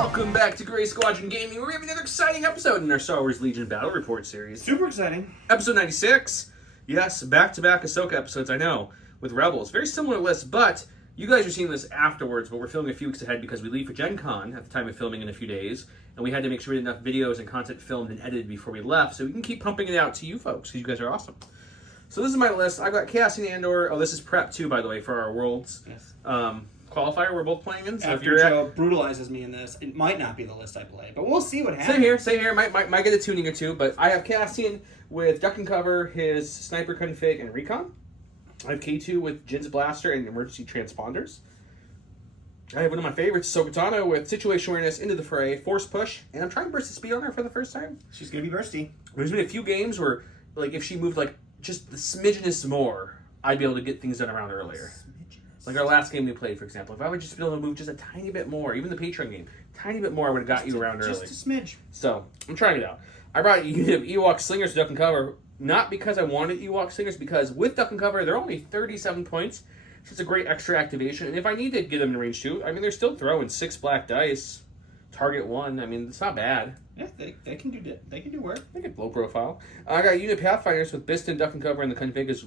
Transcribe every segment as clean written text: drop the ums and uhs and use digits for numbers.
Welcome back to Gray Squadron Gaming, where we have another exciting episode in our Star Wars Legion Battle Report series. Super exciting. Episode 96. Yes, back-to-back Ahsoka episodes, I know, with Rebels. Very similar list, but you guys are seeing this afterwards, but we're filming a few weeks ahead because we leave for Gencon at the time of filming in a few days, and we had to make sure we had enough videos and content filmed and edited before we left, so we can keep pumping it out to you folks, because you guys are awesome. So this is my list. I've got Cassian Andor. Oh, this is prep too, by the way, for our Worlds. Yes. Qualifier we're both playing in. So After Joe brutalizes me in this, it might not be the list I play, but we'll see what happens. Same here. Might get a tuning or two, but I have Cassian with Duck and Cover, his Sniper Config, and Recon. I have K2 with Jin's Blaster and Emergency Transponders. I have one of my favorites, Ahsoka with Situation Awareness, Into the Fray, Force Push, and I'm trying to burst the speed on her for the first time. She's going to be bursty. There's been a few games where, like, if she moved, like, just the smidgenest more, I'd be able to get things done around earlier. Like our last game we played, for example. If I would just be able to move just a tiny bit more, even the Patreon game, tiny bit more, I would have got you around early. Just a smidge. So, I'm trying it out. I brought a unit of Ewok Slingers to Duck and Cover, not because I wanted Ewok Slingers, because with Duck and Cover, they're only 37 points, so it's a great extra activation. And if I need to get them in range 2, I mean, they're still throwing 6 black dice, target 1. I mean, it's not bad. Yeah, they can do work. They get low profile. I got unit Pathfinders with Biston, Duck and Cover, and the config is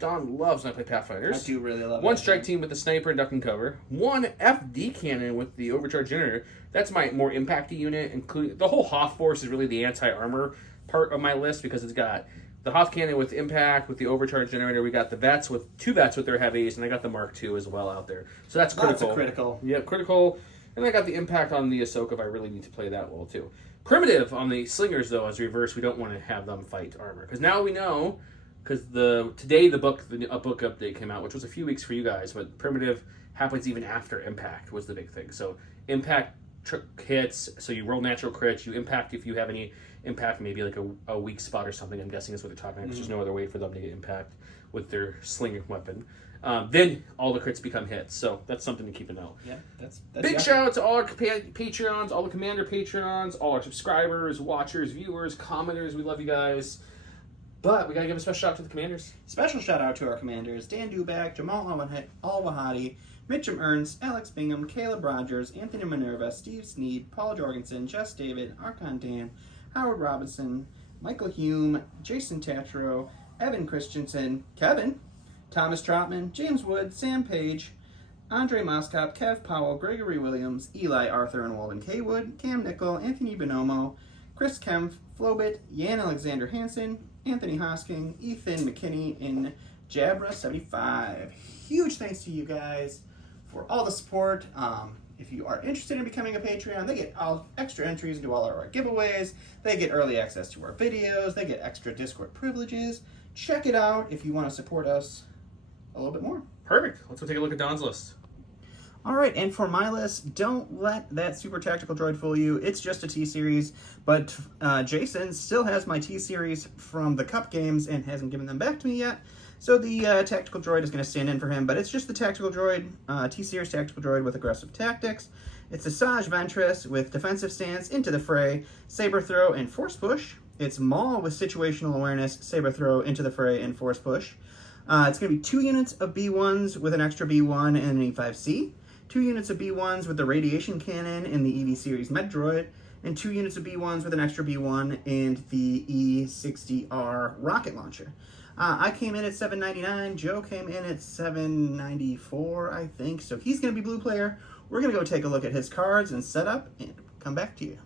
Don loves when I play Pathfinders. I do really love it. One strike team with the Sniper and Duck and Cover. One FD cannon with the Overcharge Generator. That's my more impacty unit, including the whole Hoth Force is really the anti-armor part of my list because it's got the Hoth cannon with impact with the Overcharge Generator. We got the Vets with 2 Vets with their heavies, and I got the Mark II as well out there. So that's critical. Lots of critical. Yeah, critical. And I got the impact on the Ahsoka if I really need to play that well too. Primitive on the Slingers though as reverse. We don't want to have them fight armor because now we know. Because today a book update came out, which was a few weeks for you guys, but Primitive happens even after Impact was the big thing. So Impact hits, so you roll natural crits, you impact if you have any impact, maybe like a weak spot or something. I'm guessing is what they're talking about. Because there's no other way for them to get impact with their sling weapon. Then all the crits become hits, so that's something to keep in note. Yeah, that's big shout out to all our Patreons, all the Commander Patreons, all our subscribers, watchers, viewers, commenters. We love you guys. But we gotta give a special shout out to the commanders. Special shout out to our commanders: Dan Dubak, Jamal Al-Wahadi, Mitchum Ernst, Alex Bingham, Caleb Rogers, Anthony Minerva, Steve Sneed, Paul Jorgensen, Jess David, Archon Dan, Howard Robinson, Michael Hume, Jason Tatro, Evan Christensen, Kevin, Thomas Trotman, James Wood, Sam Page, Andre Moskop, Kev Powell, Gregory Williams, Eli Arthur and Walden K. Wood, Cam Nickel, Anthony Bonomo, Chris Kempf, Flobit, Jan Alexander Hansen, Anthony Hosking, Ethan McKinney, and Jabra75. Huge thanks to you guys for all the support. If you are interested in becoming a Patreon, they get all extra entries into all our giveaways. They get early access to our videos. They get extra Discord privileges. Check it out if you want to support us a little bit more. Perfect. Let's go take a look at Don's list. All right, and for my list, don't let that super tactical droid fool you. It's just a T-Series, but Jason still has my T-Series from the Cup games and hasn't given them back to me yet. So the tactical droid is going to stand in for him, but it's just the tactical droid, T-Series tactical droid with aggressive tactics. It's Asajj Ventress with defensive stance, Into the Fray, Saber Throw, and Force Push. It's Maul with situational awareness, Saber Throw, Into the Fray, and Force Push. It's going to be 2 units of B1s with an extra B1 and an E5C. 2 units of B1s with the radiation cannon and the EV series med droid, and 2 units of B1s with an extra B1 and the E60R rocket launcher. I came in at $7.99. Joe came in at $7.94, I think. So he's going to be blue player. We're going to go take a look at his cards and setup and come back to you.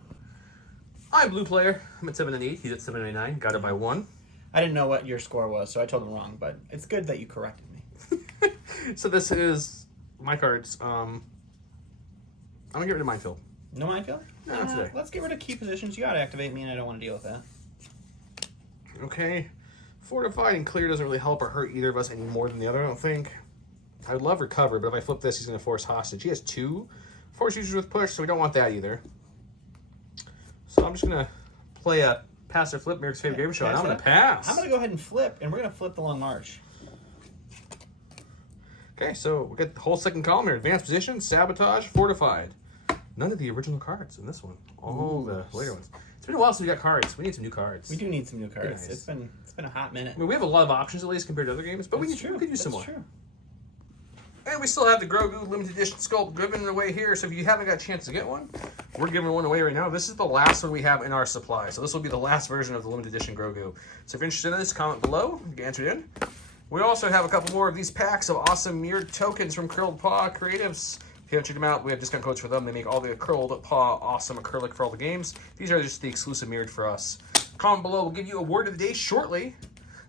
I'm blue player. I'm at 7.8. He's at 7.99. Got it by 1. I didn't know what your score was, so I told him wrong, but it's good that you corrected me. So this is my cards. I'm gonna get rid of Minefield. No Minefield? No, not today. Let's get rid of key positions. You gotta activate me, and I don't want to deal with that. Okay. Fortified and Clear doesn't really help or hurt either of us any more than the other, I don't think. I would love Recover, but if I flip this, he's gonna force hostage. He has 2 Force users with push, so we don't want that either. So I'm just gonna play a pass or flip, Merrick's favorite game show, and I'm gonna pass. I'm gonna go ahead and flip, and we're gonna flip the Long March. Okay, so we got the whole second column here. Advanced Position, Sabotage, Fortified. None of the original cards in this one. All the later ones. It's been a while since we got cards. We need some new cards. We do need some new cards. Nice. It's been a hot minute. I mean, we have a lot of options at least compared to other games, but we could use some more. True. And we still have the Grogu limited edition sculpt given away here. So if you haven't got a chance to get one, we're giving one away right now. This is the last one we have in our supply. So this will be the last version of the limited edition Grogu. So if you're interested in this, comment below. You can answer it in. We also have a couple more of these packs of awesome mirrored tokens from Curled Paw Creatives. If you haven't checked them out, we have discount codes for them. They make all the Curled Paw awesome acrylic for all the games. These are just the exclusive mirrored for us. Comment below. We'll give you a word of the day shortly.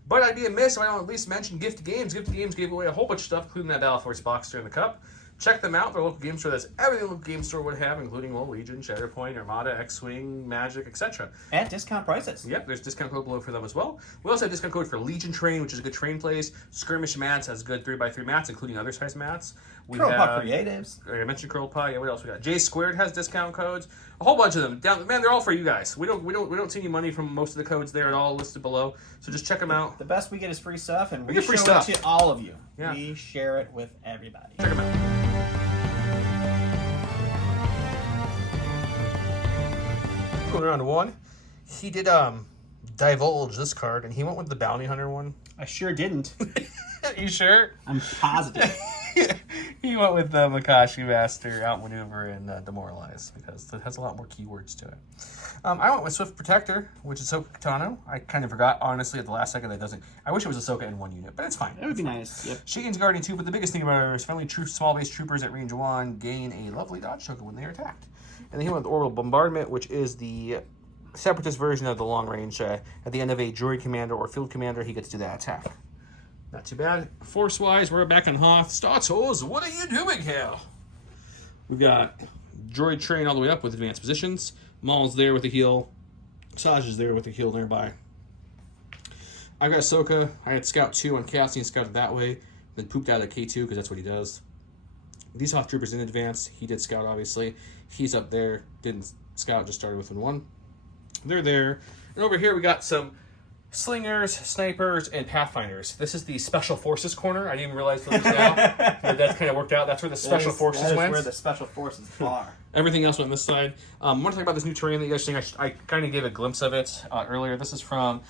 But I'd be amiss if I don't at least mention Gift Games. Gift Games gave away a whole bunch of stuff, including that Battle Force box during the Cup. Check them out. Their local game store. That's everything a local game store would have, including Legion, Shatterpoint, Armada, X-Wing, Magic, etc. At discount prices. Yep, there's discount code below for them as well. We also have discount code for Legion Train, which is a good train place. Skirmish Mats has good 3x3 mats, including other size mats. Curl Paw Creatives. I mentioned Curl Paw. Yeah, what else we got? J Squared has discount codes. A whole bunch of them. Man, they're all for you guys. We don't see any money from most of the codes there at all listed below. So just check them out. The best we get is free stuff, and we get free show stuff it to all of you. Yeah. We share it with everybody. Check them out. Going around to one, he did divulge this card, and he went with the Bounty Hunter one. I sure didn't. You sure? I'm positive. He went with the Makashi Master, Outmaneuver, and Demoralize, because it has a lot more keywords to it. I went with Swift Protector, which is Ahsoka Katano. I kind of forgot, honestly, at the last second that doesn't... I wish it was Ahsoka in one unit, but it's fine. That would be nice. Yep. She gains Guardian 2, but the biggest thing about her is friendly small base troopers at range 1 gain a lovely dodge token when they are attacked. And then he went with Orbital Bombardment, which is the Separatist version of the long range. At the end of a droid commander or field commander, he gets to do that attack. Not too bad. Force-wise, we're back on Hoth. Statos, what are you doing here? We've got Droid Train all the way up with advanced positions. Maul's there with a heal. Asajj is there with a heal nearby. I got Ahsoka. I had Scout 2 on Cassian, scouted that way. Then pooped out at K2 because that's what he does. These Hoth troopers in advance. He did Scout, obviously. He's up there. Didn't Scout, just started within 1. They're there. And over here we got some Slingers, Snipers, and Pathfinders. This is the Special Forces corner. I didn't even realize till just now. But that's kind of worked out. That's where the Special Forces went. That's where the Special Forces are. Everything else went on this side. I want to talk about this new terrain that you guys think. I kind of gave a glimpse of it earlier. This is from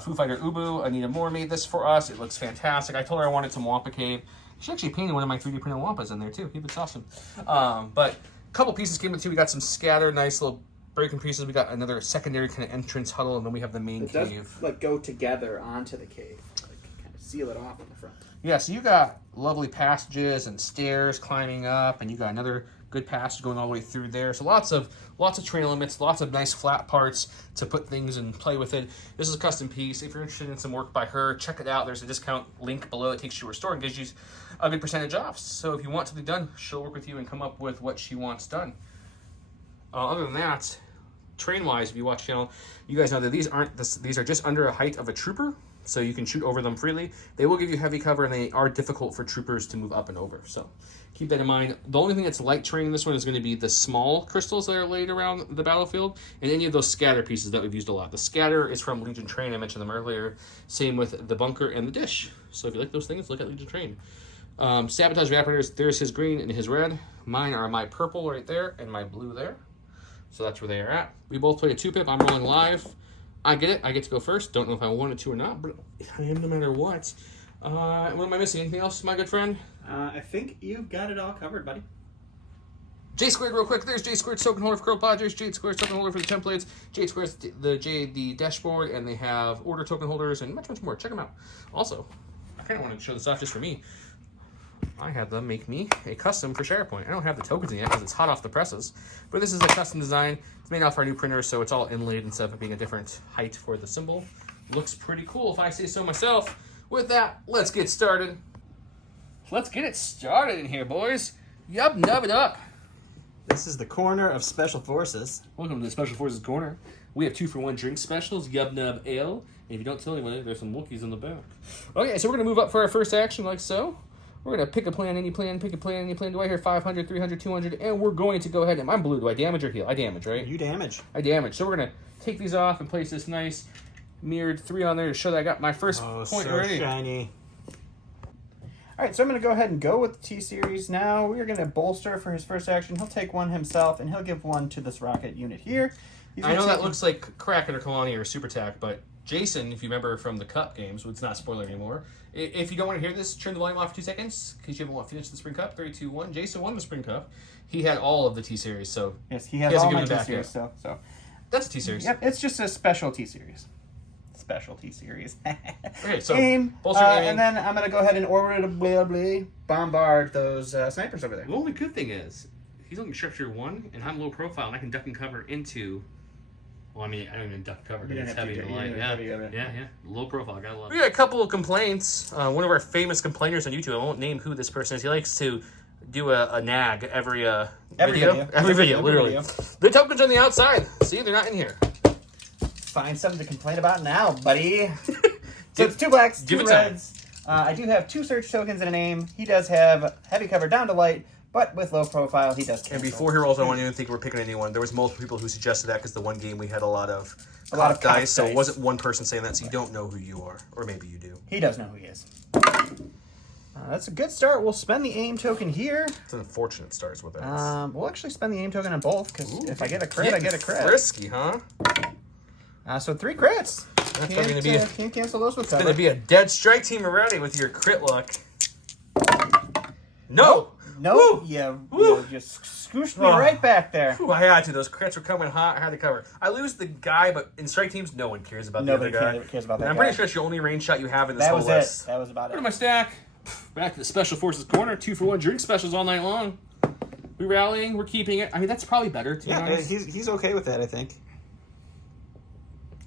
Foo Fighter Ubu. Anita Moore made this for us. It looks fantastic. I told her I wanted some Wampa Cave. She actually painted one of my 3D printed Wampas in there too. He looks awesome. But a couple pieces came in too. We got some scattered, nice little breaking pieces. We got another secondary kind of entrance huddle, and then we have the main cave. It does, like, go together onto the cave, like kind of seal it off in the front. Yeah, so you got lovely passages and stairs climbing up, and you got another good passage going all the way through there. So lots of terrain elements, lots of nice flat parts to put things and play with it. This is a custom piece. If you're interested in some work by her, check it out. There's a discount link below that takes you to her store and gives you a good percentage off. So if you want something done, she'll work with you and come up with what she wants done. Other than that, train-wise, if you watch the channel, you guys know that these are just under a height of a trooper, so you can shoot over them freely. They will give you heavy cover, and they are difficult for troopers to move up and over, so keep that in mind. The only thing that's light terrain in this one is going to be the small crystals that are laid around the battlefield, and any of those scatter pieces that we've used a lot. The scatter is from Legion Train, I mentioned them earlier. Same with the bunker and the dish. So if you like those things, look at Legion Train. Sabotage Evaporators, there's his green and his red. Mine are my purple right there and my blue there. So that's where they are at. We both played a 2-pip. I'm rolling live. I get it. I get to go first. Don't know if I wanted to or not, but I am no matter what. What am I missing? Anything else, my good friend? I think you've got it all covered, buddy. J Squared, real quick. There's J Squared token holder for Curl Podgers. J Squared token holder for the templates. J Squared's the dashboard, and they have order token holders and much more. Check them out. Also, I kind of wanted to show this off just for me. I had them make me a custom for SharePoint. I don't have the tokens in yet because it's hot off the presses, but this is a custom design. It's made off our new printer, so it's all inlaid instead of being a different height for the symbol. Looks pretty cool if I say so myself. With that, let's get started. Let's get it started in here, boys. Yup, nub it up. This is the corner of Special Forces. Welcome to the Special Forces Corner. We have 2-for-1 drink specials, Yub Nub Ale. And if you don't tell anyone, there's some Wookiees in the back. Okay, so we're going to move up for our first action like so. We're going to pick a plan, any plan, pick a plan, any plan. Do I hear 500, 300, 200? And we're going to go ahead and I'm blue. Do I damage or heal? I damage, right? You damage. I damage. So we're going to take these off and place this nice mirrored 3 on there to show that I got my first point so already. Shiny. All right, so I'm going to go ahead and go with the T-Series now. We're going to bolster for his first action. He'll take one himself, and he'll give one to this rocket unit here. I know that looks like Kraken or Kalani or Super Tac, but Jason, if you remember from the Cup games, it's not spoiler anymore, If you don't want to hear this, turn the volume off for 2 seconds because you haven't finished the Spring Cup. 3, 2, 1. Jason won the Spring Cup. He had all of the T-Series, so... Yes, he has all my T-Series, so... That's a T-Series. Yep, it's just a special T-Series. Special T-Series. Okay, so... Aim, and then I'm going to go ahead and orbitably bombard those snipers over there. The only good thing is, he's only Structure 1, and I'm low profile, and I can duck and cover into... Well, I mean, I don't even duck cover because it's heavy in the light. Yeah. Low profile, gotta love it. We got a couple of complaints. One of our famous complainers on YouTube, I won't name who this person is, he likes to do a nag every video. Every video, literally. Video. The tokens on the outside. See, they're not in here. Find something to complain about now, buddy. So it's 2 blacks, 2 reds. I do have 2 search tokens and an aim. He does have heavy cover down to light. But with low profile, he does cancel. And before he rolls, I don't even think we're picking anyone. There was multiple people who suggested that because the one game we had a lot of dice, so it wasn't one person saying that, so you don't know who you are. Or maybe you do. He does know who he is. That's a good start. We'll spend the aim token here. It's an unfortunate start is what that is. We'll actually spend the aim token on both, because if I get a crit, I get a crit. Risky, huh? So 3 crits. Can't cancel those with cover. It's going to be a dead strike team already with your crit luck. No! Nope. Yeah, just scooshed me right back there. I had to. Those crits were coming hot. I had to cover. I lose the guy, but in strike teams, no one cares about the other guy. Nobody cares about that guy. I'm pretty sure it's the only range shot you have in this whole list. That was about it. Go to my stack. Back to the Special Forces corner. 2-for-1 drink specials all night long. We rallying. We're keeping it. I mean, that's probably better, to be honest. He's okay with that, I think.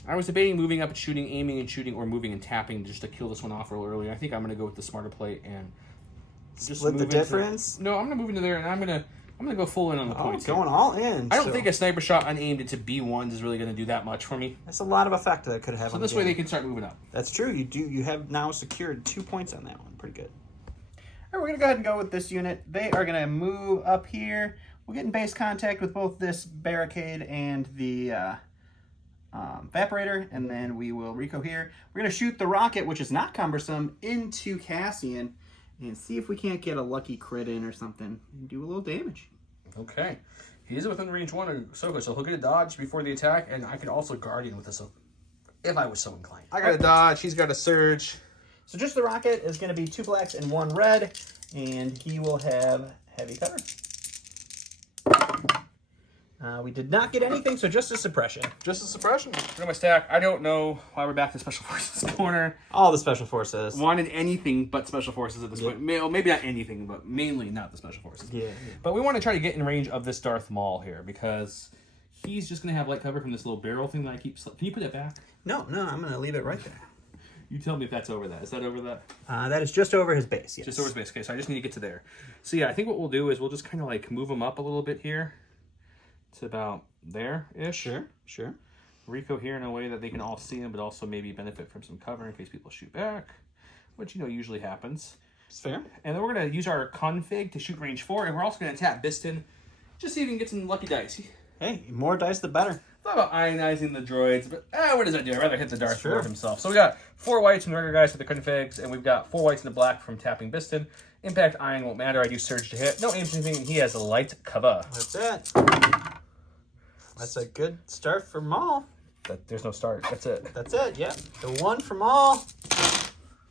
I was debating moving up and shooting, aiming and shooting, or moving and tapping just to kill this one off real early. I think I'm going to go with the smarter play and... Just split the difference? No, I'm going to move into there, and I'm gonna go full in on the points. Going all in. I don't think a sniper shot unaimed into B1s is really going to do that much for me. That's a lot of effect that it could have. So this way they can start moving up. That's true. You have now secured 2 points on that one. Pretty good. All right, we're going to go ahead and go with this unit. They are going to move up here. We'll get in base contact with both this barricade and the evaporator, and then we will Rico here. We're going to shoot the rocket, which is not cumbersome, into Cassian. And see if we can't get a lucky crit in or something and do a little damage. Okay. He is within range 1 of Ahsoka, so he'll get a dodge before the attack, and I can also Guardian with Ahsoka, if I was so inclined. I got a dodge, he's got a surge. So just the rocket is going to be 2 blacks and 1 red, and he will have heavy cover. We did not get anything, so just a suppression. Just a suppression. Go to my stack. I don't know why we're back to Special Forces corner. All the Special Forces. Wanted anything but Special Forces at this point. Maybe not anything, but mainly not the Special Forces. Yeah. But we want to try to get in range of this Darth Maul here, because he's just going to have light cover from this little barrel thing that I keep... Can you put that back? No, I'm going to leave it right there. You tell me if that's over that. Is that over that? That is just over his base, yes. Just over his base. Okay, so I just need to get to there. So yeah, I think what we'll do is we'll just kind of like move him up a little bit here. To about there-ish. Sure. Rico here in a way that they can all see him, but also maybe benefit from some cover in case people shoot back, which, usually happens. It's fair. And then we're going to use our config to shoot range 4, and we're also going to tap Biston, just see if we can get some lucky dice. Hey, more dice the better. Thought about ionizing the droids, but what does that do? I'd rather hit the Darth Lord himself. So we got 4 whites from the regular guys with the configs, and we've got 4 whites and a black from tapping Biston. Impact iron won't matter. I do surge to hit. No aims anything, and he has a light cover. That's it. That's a good start for Maul. There's no start. That's it. That's it, yeah. The 1 for Maul.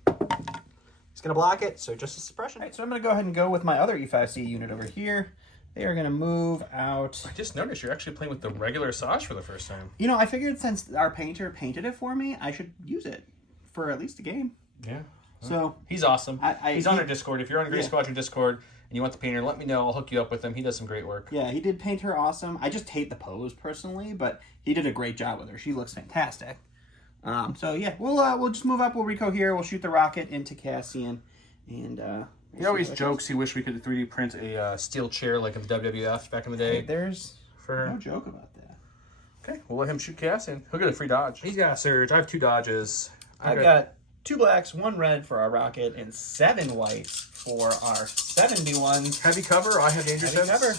He's going to block it, so just a suppression. All right, so I'm going to go ahead and go with my other E5C unit over here. They are going to move out. I just noticed you're actually playing with the regular Asajj for the first time. I figured since our painter painted it for me, I should use it for at least a game. Yeah. So he's awesome. He's on our Discord. If you're on Grey Squadron Discord and you want the painter, let me know. I'll hook you up with him. He does some great work. Yeah, he did paint her awesome. I just hate the pose personally, but he did a great job with her. She looks fantastic. So yeah, we'll just move up. We'll Rico here. We'll shoot the rocket into Cassian, and he always jokes he wish we could 3D print a steel chair like in the WWF back in the day. Hey, there's no joke about that. Okay, we'll let him shoot Cassian. He'll get a free dodge. He's got a surge. I have 2 dodges. I've got 2 blacks, 1 red for our rocket, and 7 whites for our 71. Heavy cover. I have danger sense. Heavy cover.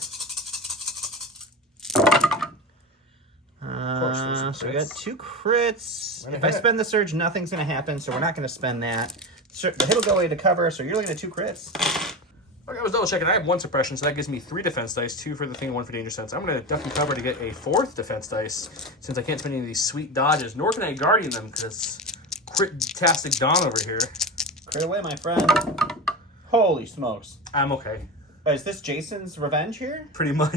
So we got 2 crits. If I spend the surge, nothing's going to happen, so we're not going to spend that. The hit will go away to cover, so you're looking at 2 crits. Okay, I was double checking. I have 1 suppression, so that gives me 3 defense dice, 2 for the thing, 1 for danger sense. I'm going to duck and cover to get a 4th defense dice, since I can't spend any of these sweet dodges, nor can I guardian them, because crit-tastic Dawn over here. Crit away, my friend. Holy smokes. I'm okay. Is this Jason's revenge here? Pretty much.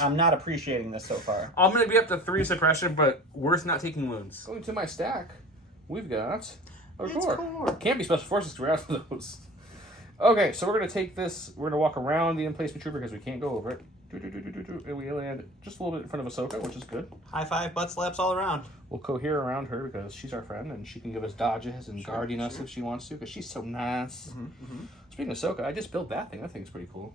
I'm not appreciating this so far. I'm going to be up to 3 suppression, but worth not taking wounds. Going to my stack, we've got a core. Can't be special forces because we're out of those. Okay, so we're going to take this. We're going to walk around the emplacement trooper because we can't go over it. And we land just a little bit in front of Ahsoka, which is good. High five, butt slaps all around. We'll cohere around her because she's our friend and she can give us dodges and guarding us if she wants to because she's so nice. Speaking of Ahsoka, I just built that thing. That thing's pretty cool.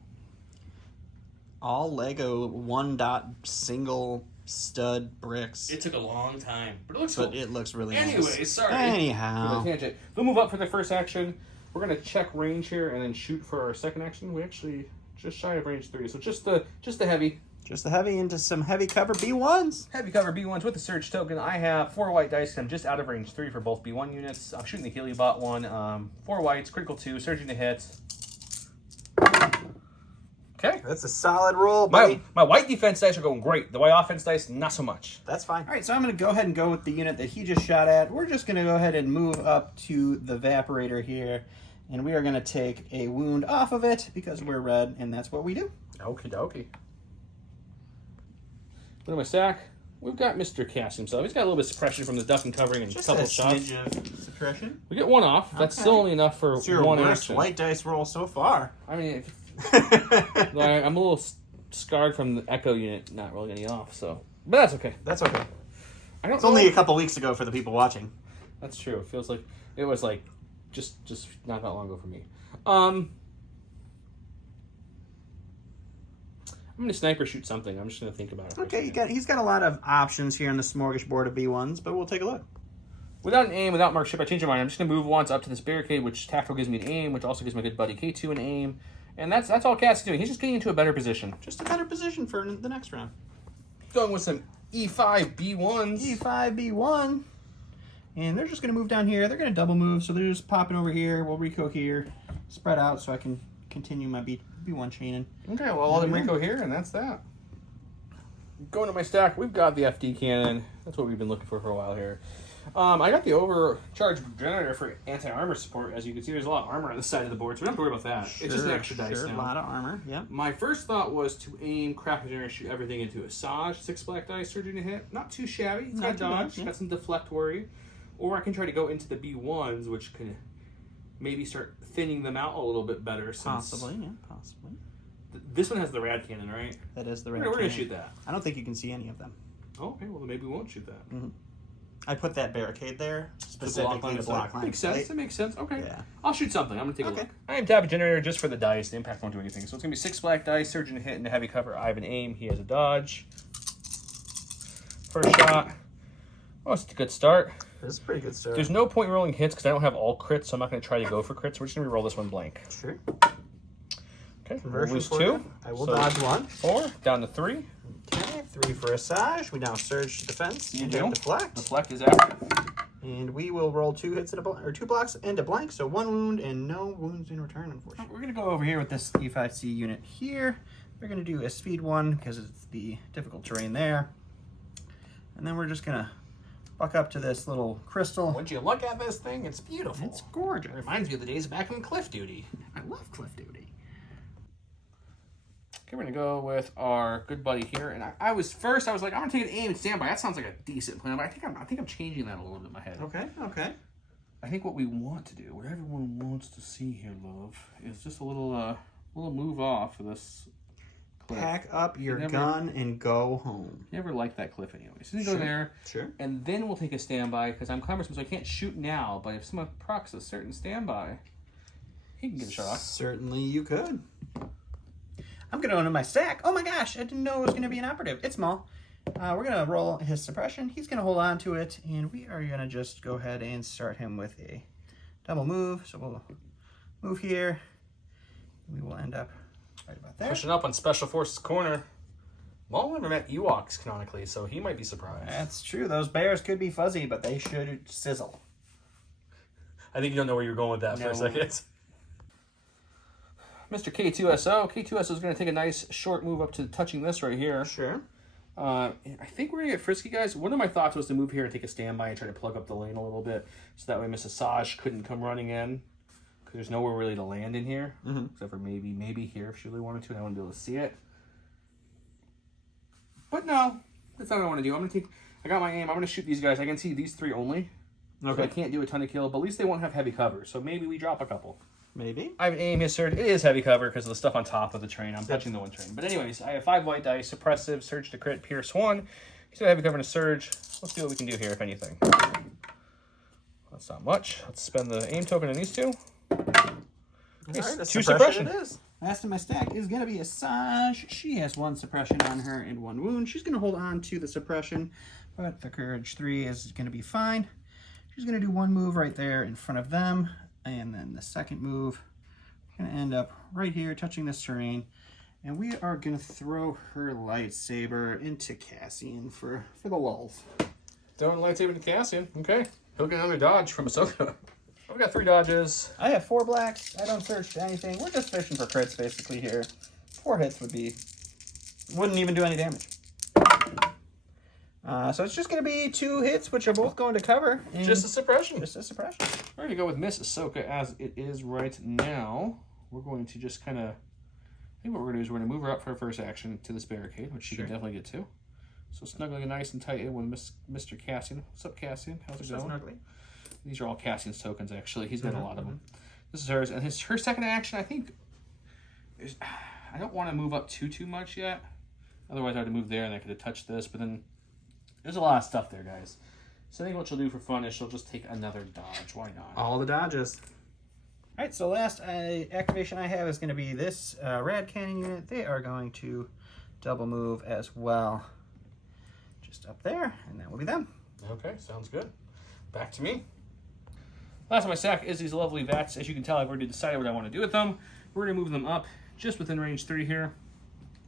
All Lego 1 single stud bricks. It took a long time, but it looks cool. But it looks really Anyways, nice. sorry. Anyhow. Tangent. We'll move up for the first action. We're going to check range here and then shoot for our second action. We actually just shy of range 3, so just the heavy. Just the heavy into some heavy cover B1s. Heavy cover B1s with the surge token. I have 4 white dice. I'm just out of range 3 for both B1 units. I'm shooting the Helibot one. 4 whites, critical 2, surging to hit. Okay. That's a solid roll, buddy. My white defense dice are going great. The white offense dice, not so much. That's fine. All right, so I'm going to go ahead and go with the unit that he just shot at. We're just going to go ahead and move up to the Vaporator here. And we are going to take a wound off of it because we're red, and that's what we do. Okie dokie. Look at my stack. We've got Mr. Cassian himself. He's got a little bit of suppression from the duck and covering and a couple shots. Of suppression. We get 1 off. That's still only enough for it's your 1 worst action. white dice roll so far. I mean, I'm a little scarred from the Echo unit not rolling any off, so. But that's okay. That's okay. I don't it's only a couple weeks ago for the people watching. That's true. It feels like it was like just not that long ago for me. I'm gonna sniper shoot something. I'm just gonna think about it. Okay, he's got a lot of options here on the smorgasbord of B1s, but we'll take a look. Without an aim, without mark ship, I change my mind. I'm just gonna move once up to this barricade, which tactical gives me an aim, which also gives my good buddy K2 an aim, and that's all Cass is doing. He's just getting into a better position. Just a better position for the next round. Going with some E5 B1s. E5 B1. And they're just going to move down here. They're going to double move, so they're just popping over here. We'll Rico here, spread out so I can continue my B1 chaining. Okay, well, I'll Rico here, and that's that. Going to my stack, we've got the FD cannon. That's what we've been looking for a while here. I got the overcharged generator for anti-armor support. As you can see, there's a lot of armor on the side of the board, so we don't have to worry about that. It's just an extra dice now. A lot of armor, yeah. My first thought was to aim crafting generator, shoot everything into Asajj, 6 black dice, surging to hit. Not too shabby. It's got dodge, got some deflect worry. Or I can try to go into the B1s, which can maybe start thinning them out a little bit better. Possibly, yeah, possibly. This one has the rad cannon, right? That is the rad cannon. We're going to shoot that. I don't think you can see any of them. Oh, okay, well, then maybe we won't shoot that. Mm-hmm. I put that barricade there specifically to block line. Makes sense. That makes sense. Okay. Yeah. I'll shoot something. I'm going to take a look. I am tapping generator just for the dice. The impact won't do anything. So it's going to be 6 black dice, surging to hit into heavy cover. I have an aim. He has a dodge. First shot. Oh, it's a good start. That's a pretty good start. There's no point rolling hits because I don't have all crits, so I'm not going to try to go for crits. We're just going to re-roll this one blank. Sure. Okay, Conversion lose for 2. you. I will dodge 1. 4, down to 3. Okay, 3 for Asajj. We now surge to defense. You do. Deflect. Deflect is after. And we will roll 2 hits at or 2 blocks and a blank, so 1 wound and no wounds in return, unfortunately. We're going to go over here with this E5C unit here. We're going to do a speed 1 because it's the difficult terrain there. And then we're just going to buck up to this little crystal. Would you look at this thing? It's beautiful. It's gorgeous. It reminds me of the days back in Cliff Duty. I love Cliff Duty. Okay, we're going to go with our good buddy here. And I was like, I'm going to take an aim and standby. That sounds like a decent plan, but I think I'm changing that a little bit in my head. Okay. I think what we want to do, what everyone wants to see here, love, is just a little move off of this cliff. Pack up your gun and go home. You never liked that cliff anyway. So you go there, and then we'll take a standby, because I'm cumbersome, so I can't shoot now, but if someone procs a certain standby, he can get a shot off. Certainly you could. I'm going to own my stack. Oh my gosh, I didn't know it was going to be an operative. It's Maul. We're going to roll his suppression. He's going to hold on to it, and we are going to just go ahead and start him with a double move. So we'll move here. We will end up right about there. Pushing up on Special Forces corner. Maul never met Ewoks canonically, so he might be surprised. That's true. Those bears could be fuzzy, but they should sizzle. I think you don't know where you're going with that for a second. Mr. K2SO. K2SO is going to take a nice short move up to touching this right here. Sure. I think we're going to get frisky, guys. One of my thoughts was to move here and take a standby and try to plug up the lane a little bit, so that way Miss Asajj couldn't come running in. Because there's nowhere really to land in here. Except for maybe here if she really wanted to, and I wouldn't be able to see it. But no, that's not what I want to do. I got my aim. I'm going to shoot these guys. I can see these 3 only. Okay. So I can't do a ton of kill, but at least they won't have heavy cover. So maybe we drop a couple. Maybe. I have aim, his surge. It is heavy cover because of the stuff on top of the train. I'm touching the one train. But anyways, I have 5 white dice, suppressive, surge to crit, pierce 1. He's got heavy cover and a surge. Let's see what we can do here, if anything. That's not much. Let's spend the aim token on these 2. Nice. 2 suppression. It is. Last in my stack is going to be Asajj. She has 1 suppression on her and 1 wound. She's going to hold on to the suppression, but the courage 3 is going to be fine. She's going to do 1 move right there in front of them, and then the second move going to end up right here, touching this terrain, and we are going to throw her lightsaber into Cassian for the lulz. Throwing lightsaber to Cassian. Okay. He'll get another dodge from Ahsoka. I've got 3 dodges. I have 4 blacks. I don't search to anything. We're just fishing for crits basically here. 4 hits wouldn't even do any damage. So it's just going to be 2 hits, which are both going to cover. Just a suppression. Just a suppression. We're going to go with Miss Ahsoka as it is right now. We're going to just kind of... I think what we're going to do is we're going to move her up for her first action to this barricade, which she can definitely get to. So snuggling nice and tight in with Mr. Cassian. What's up, Cassian? How's it going? Snuggly. These are all Cassian's tokens, actually. He's got a lot of them. This is hers. And her second action, I think... I don't want to move up too much yet. Otherwise, I would have moved there and I could have touched this. But then there's a lot of stuff there, guys. So I think what she'll do for fun is she'll just take another dodge. Why not? All the dodges. All right, so last activation I have is going to be this rad cannon unit. They are going to double move as well. Just up there, and that will be them. Okay, sounds good. Back to me. Last on my stack is these lovely vats. As you can tell, I've already decided what I want to do with them. We're going to move them up just within range 3 here.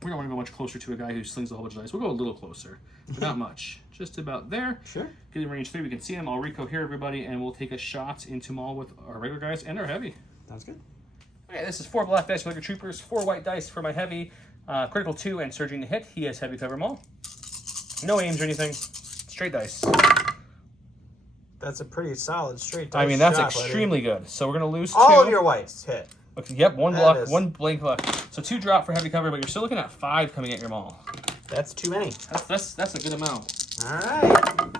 We don't want to go much closer to a guy who slings a whole bunch of dice. We'll go a little closer, but not much. Just about there. Sure. Get in range 3, we can see him. I'll recohere everybody, and we'll take a shot into Maul with our regular guys and our heavy. Sounds good. Okay, this is 4 black dice for regular troopers, 4 white dice for my heavy. Critical 2 and surging to hit. He has heavy cover Maul. No aims or anything. Straight dice. That's a pretty solid straight dice. I mean, that's extremely good. So we're going to lose 2. All of your whites hit. Okay, yep, 1 block, 1 blank block. So 2 drop for heavy cover, but you're still looking at 5 coming at your Maul. That's too many. That's a good amount. All right.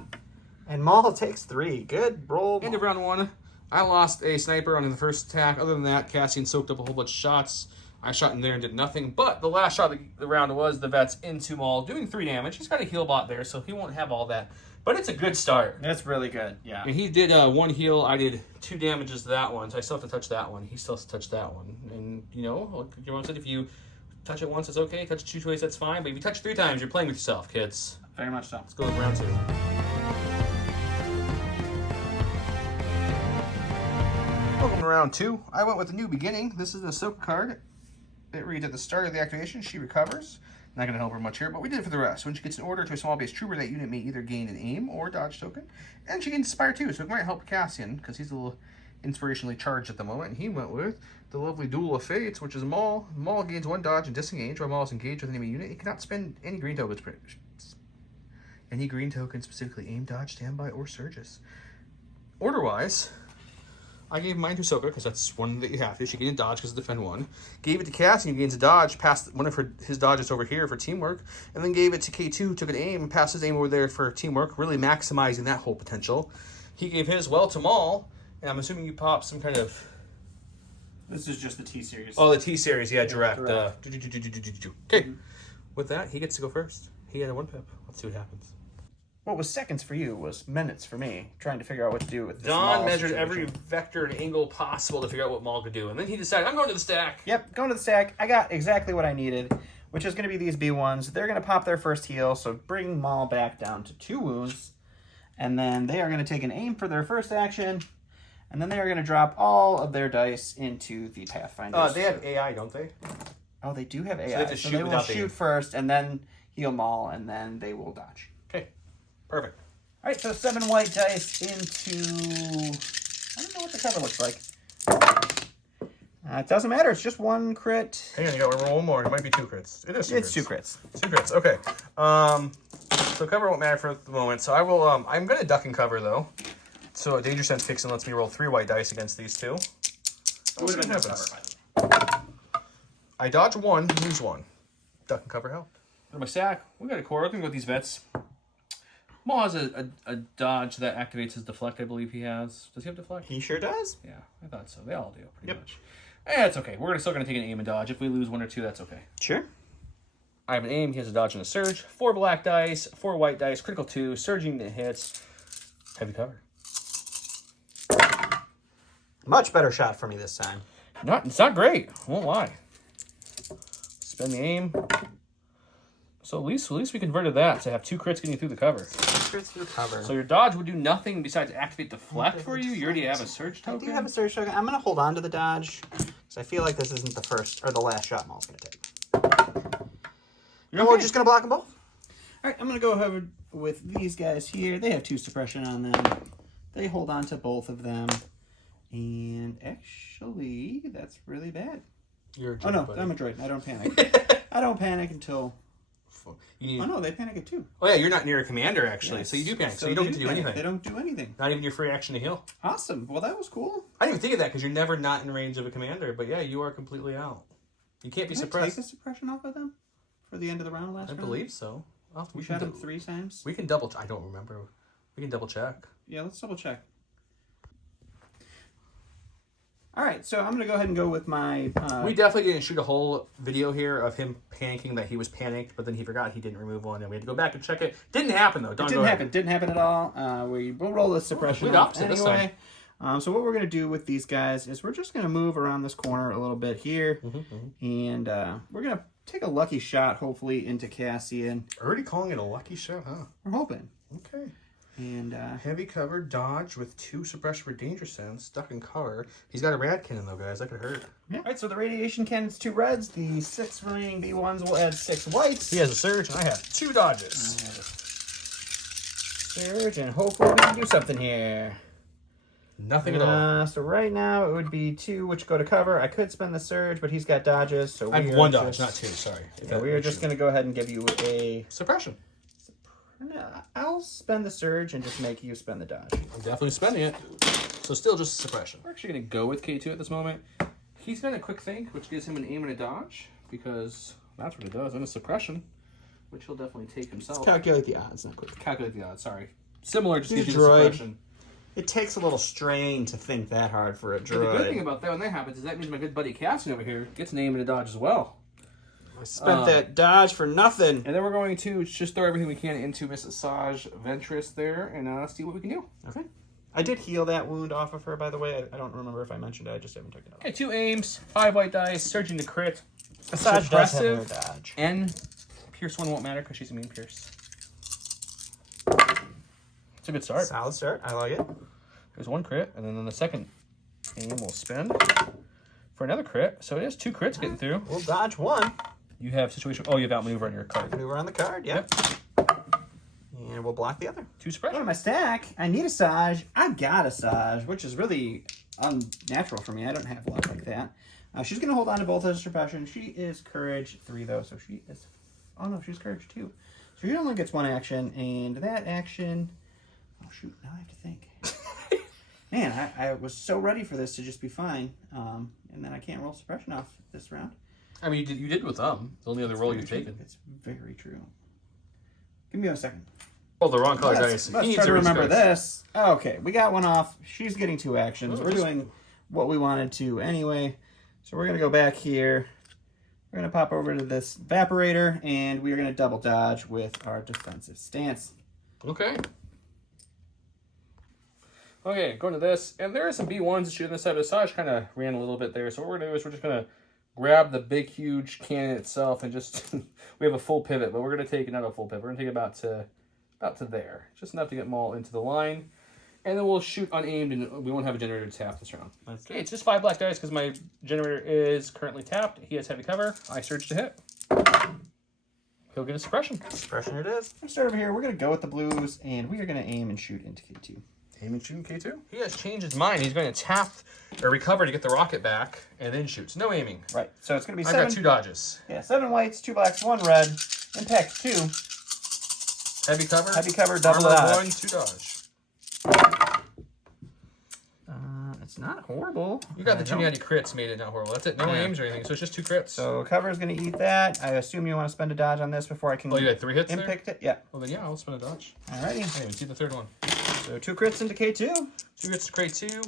And Maul takes 3. Good roll. End of round 1. I lost a sniper on the first attack. Other than that, Cassian soaked up a whole bunch of shots. I shot in there and did nothing. But the last shot of the round was the vets into Maul, doing 3 damage. He's got a heal bot there, so he won't have all that. But it's a good start. That's really good, yeah. And he did 1 heal. I did 2 damages to that one, so I still have to touch that one. He still has to touch that one. And, you know, like your mom said, if you touch it once, it's okay. Touch it 2 ways, that's fine. But if you touch it 3 times, you're playing with yourself, kids. Very much so. Let's go with round 2. Welcome to round 2. I went with a new beginning. This is the Ahsoka card. It reads at the start of the activation, she recovers. Not going to help her much here, but we did it for the rest. When she gets an order to a small base trooper, that unit may either gain an aim or dodge token. And she can inspire too, so it might help Cassian, because he's a little inspirationally charged at the moment. And he went with the lovely Duel of Fates, which is Maul. Maul gains 1 dodge and disengage. While Maul is engaged with an enemy unit, it cannot spend any green tokens. Any green tokens, specifically aim, dodge, standby, or surges. Order-wise, I gave mine to Ahsoka because that's one that you have to. She gained a dodge because of defend 1. Gave it to Cassian, who gains a dodge, passed one of his dodges over here for teamwork, and then gave it to K2, took an aim, and passed his aim over there for teamwork, really maximizing that whole potential. He gave his well to Maul, and I'm assuming you popped some kind of... This is just the T-Series. Oh, the T-Series, yeah, direct. direct. Okay, with that, he gets to go first. He had a 1 pip. Let's see what happens. What was seconds for you was minutes for me, trying to figure out what to do with this Don Maul measured situation. every vector and angle possible to figure out what Maul could do, and then he decided, I'm going to the stack. Yep, going to the stack. I got exactly what I needed, which is going to be these B1s. They're going to pop their first heal, so bring Maul back down to 2 wounds. And then they are going to take an aim for their first action, and then they are going to drop all of their dice into the Pathfinder. They have AI, don't they? Oh, they do have AI. they have to So shoot they will without the shoot aim. first, and then heal Maul, and then they will dodge. Okay, perfect. All right, so 7 white dice into... I don't know what the cover looks like. It doesn't matter. It's just 1 crit. Hang on, you got to roll 1 more. It might be 2 crits. It is 2 crits. It's 2 crits. 2 crits, okay. So cover won't matter for the moment. So I will, I'm going to duck and cover, though. So Danger Sense Fixin' lets me roll 3 white dice against these 2. That would have been Nothing cover, happens. by the way. I dodge one, lose one. Duck and cover help. For my stack, we got a core. I'm going to go with these vets. Maul has a dodge that activates his deflect, I believe he has. Does he have deflect? He sure does. Yeah, I thought so. They all do, pretty much. Eh, it's okay. We're still going to take an aim and dodge. If we lose one or two, that's okay. Sure. I have an aim. He has a dodge and a surge. 4 black dice, 4 white dice, critical 2, surging that hits. Heavy cover. Much better shot for me this time. It's not great. I won't lie. Spend the aim. So at least we converted that to have 2 crits getting through the cover. Crits through cover. So your dodge would do nothing besides activate deflect for you. You already have a surge I token. do have a surge token. I'm going to hold on to the dodge because I feel like this isn't the first or the last shot Maul's going to take. You're And okay. we're just going to block them both. All right, I'm going to go ahead with these guys here. They have 2 suppression on them. They hold on to both of them. And actually, that's really bad. You're a Oh, no, buddy. I'm a droid. I don't panic. I don't panic until... You need... Oh, no, they panic it too. Oh, yeah, you're not near a commander, actually, Yes. so you do panic. So they you don't get to do panic. anything. They don't do anything. Not even your free action to heal. Awesome. Well, that was cool. I didn't even think of that because you're never not in range of a commander. But yeah, you are completely out. You can't be Did I suppressed. take the suppression off of them for the end of the round last I round? believe so. We shot him 3 times. We can double. I don't remember. We can double check. Yeah, let's double check. All right, so I'm going to go ahead and go with my... We definitely didn't shoot a whole video here of him panicking that he was panicked, but then he forgot he didn't remove one, and we had to go back and check it. Didn't happen, though. It didn't happen. Didn't happen at all. We'll roll the suppression complete off opposite this anyway. So what we're going to do with these guys is we're just going to move around this corner a little bit here. And we're going to take a lucky shot, hopefully, into Cassian. Already calling it a lucky shot, huh? We're hoping. Okay. And Heavy cover, dodge with 2 suppression for danger sense, stuck in cover. He's got a rad cannon, though, guys. That could hurt. yeah. All right, so the radiation cannon's 2 reds. The 6 remaining B1s will add 6 whites. He has a surge, and I have 2 dodges. Surge, and hopefully we can do something here. Nothing at all. So right now it would be 2 which go to cover. I could spend the surge, but he's got dodges, so I have we 1 are dodge, just, not 2. Sorry. Yeah, we are just going to go ahead and give you a... Suppression. I'll spend the surge and just make you spend the dodge. I'm definitely spending it. So still just suppression. We're actually going to go with K2 at this moment. He's got a quick think, which gives him an aim and a dodge, because that's what it does, and a suppression, which he'll definitely take himself. Calculate the odds, not quick. Calculate the odds, sorry. Similar, just He's gives a you the droid. suppression. It takes a little strain to think that hard for a But the good thing droid. about that when that happens is that means my good buddy Cassian over here gets an aim and a dodge as well. I spent that dodge for nothing. And then we're going to just throw everything we can into Miss Asajj Ventress there and see what we can do. Okay. I did heal that wound off of her, by the way. I don't remember if I mentioned it. I just haven't taken it off. Okay, 2 aims, 5 white dice, surging to crit. Asajj does have her dodge. And Pierce 1 won't matter because she's immune Pierce. It's a good start. Solid start. I like it. There's 1 crit, and then on the second aim we'll spend for another crit. So it is 2 crits getting through. We'll dodge 1. You have situation. Oh, you have outmaneuver on your card. Maneuver on the card, yep. And we'll block the other. 2 Go suppression. to my stack. I need Asajj. I got Asajj, which is really unnatural for me. I don't have a lot like that. She's going to hold on to both of her suppression. She is courage 3, though, so she is... Oh, no, she's courage 2. So she only gets 1 action, and that action... Oh, shoot, now I have to think. Man, I was so ready for this to just be fine, and then I can't roll suppression off this round. I mean, you did with them. The only other roll you've taken. It's very true. Give me a second. Oh, the wrong color dice. Let's He try needs to a remember respect. this. Okay, we got 1 off. She's getting 2 actions. Oh, We're just- doing what we wanted to anyway. So we're going to go back here. We're going to pop over to this evaporator, and we are going to double dodge with our defensive stance. Okay. Okay, going to this. And there are some B1s that shoot on this side. Asajj kind of ran a little bit there. So what we're going to do is we're just going to grab the big, huge cannon itself and just... we have a full pivot, but we're going to take... Not a full pivot. We're going to take it about to there. Just enough to get Maul into the line. And then we'll shoot unaimed, and we won't have a generator tapped this round. Okay, it's just 5 black dice because my generator is currently tapped. He has heavy cover. I surge to hit. He'll get a suppression. Suppression it is. Let's start over here. We're going to go with the blues, and we are going to aim and shoot into K2. Aim and shooting K2. He has changed his mind. He's going to tap or recover to get the rocket back and then shoots. No aiming. Right, so it's going to be I 7. got 2 dodges. Yeah, 7 whites, 2 blacks, 1 red. Impact 2. Heavy cover. Heavy cover, double Armor dodge. 1, 2 dodge. It's not horrible. You got the two natty crits, made it not horrible. That's it. No aims or anything, so it's just 2 crits. So cover's going to eat that. I assume you want to spend a dodge on this before I can... Oh, you had 3 hits there? Impact it? Yeah. Well, then yeah, I'll spend a dodge. Alrighty. I didn't even see the third one. So 2 crits into K2. 2 crits to crate 2.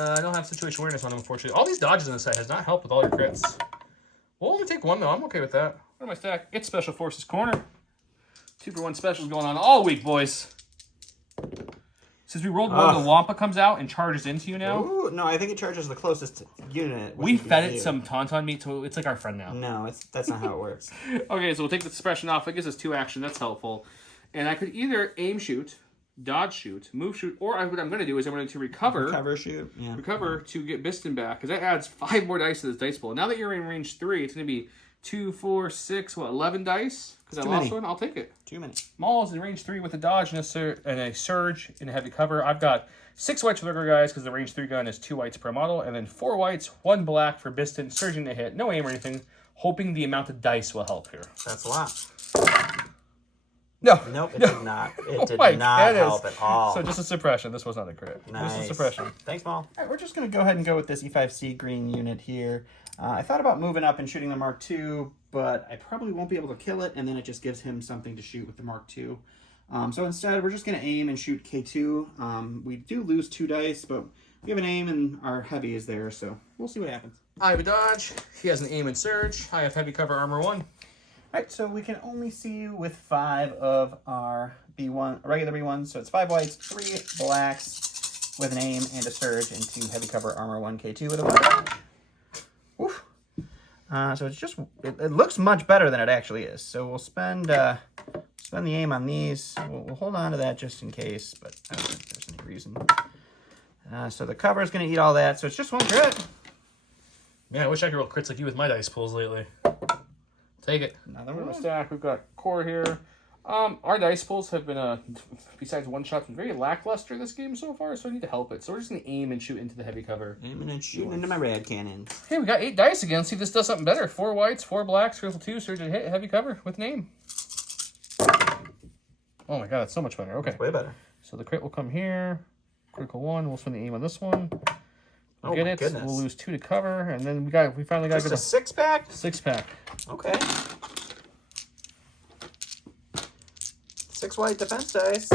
I don't have situation awareness on them, unfortunately. All these dodges in this set has not helped with all your crits. We'll only take 1, though. I'm okay with that. What am I stack? It's Special Forces Corner. 2-for-1 specials going on all week, boys. Since we rolled one, the Wampa comes out and charges into you now. Ooh, no, I think it charges the closest unit. We fed it some Tauntaun meat, so it's like our friend now. No, that's not how it works. Okay, so we'll take the suppression off. It gives us 2 action. That's helpful. And I could either aim shoot, dodge shoot, move shoot, or what I'm going to do is I'm going to recover. Recover shoot, yeah. Recover to get Biston back, because that adds 5 more dice to this dice pool. Now that you're in range 3, it's going to be 2, 4, 6, 11 dice? Because I lost one, I'll take it. Too many. Maul is in range 3 with a dodge and a surge in a heavy cover. I've got 6 whites for the guys because the range 3 gun is 2 whites per model, and then 4 whites, 1 black for Biston, surging to hit. No aim or anything. Hoping the amount of dice will help here. That's a lot. No. Nope, it did not. It did my not goodness. help at all. So just a suppression. This was not a crit. Nice. This is suppression. Thanks, Maul. All right, we're just going to go ahead and go with this E5C green unit here. I thought about moving up and shooting the Mark II, but I probably won't be able to kill it, and then it just gives him something to shoot with the Mark II. So instead, we're just going to aim and shoot K2. We do lose 2 dice, but we have an aim, and our heavy is there, so we'll see what happens. I have a dodge. He has an aim and surge. I have heavy cover armor 1. All right, so we can only see with 5 of our B1, regular B1s, so it's 5 whites, 3 blacks with an aim and a surge into heavy cover armor 1 K2 with a dodge. Oof. So it's just, it looks much better than it actually is. So we'll spend the aim on these. We'll hold on to that just in case, but I don't think there's any reason. So the cover is going to eat all that, so it's just 1 crit. Man, I wish I could roll crits like you with my dice pools lately. Take it. Another one in the stack. We've got core here. Our dice pulls have been, besides one shot, been very lackluster this game so far, so I need to help it. So we're just going to aim and shoot into the heavy cover. Aiming and shooting into my rad cannons. Hey, we got 8 dice again. See if this does something better. 4 whites, 4 blacks, critical 2, surge and hit, heavy cover with an aim. Oh my god, that's so much better. Okay. That's way better. So the crit will come here. Critical 1. We'll spend the aim on this one. We'll get it. Goodness. We'll lose 2 to cover, and then we finally got Just a 6-pack? 6-pack. Okay. 6 white defense dice.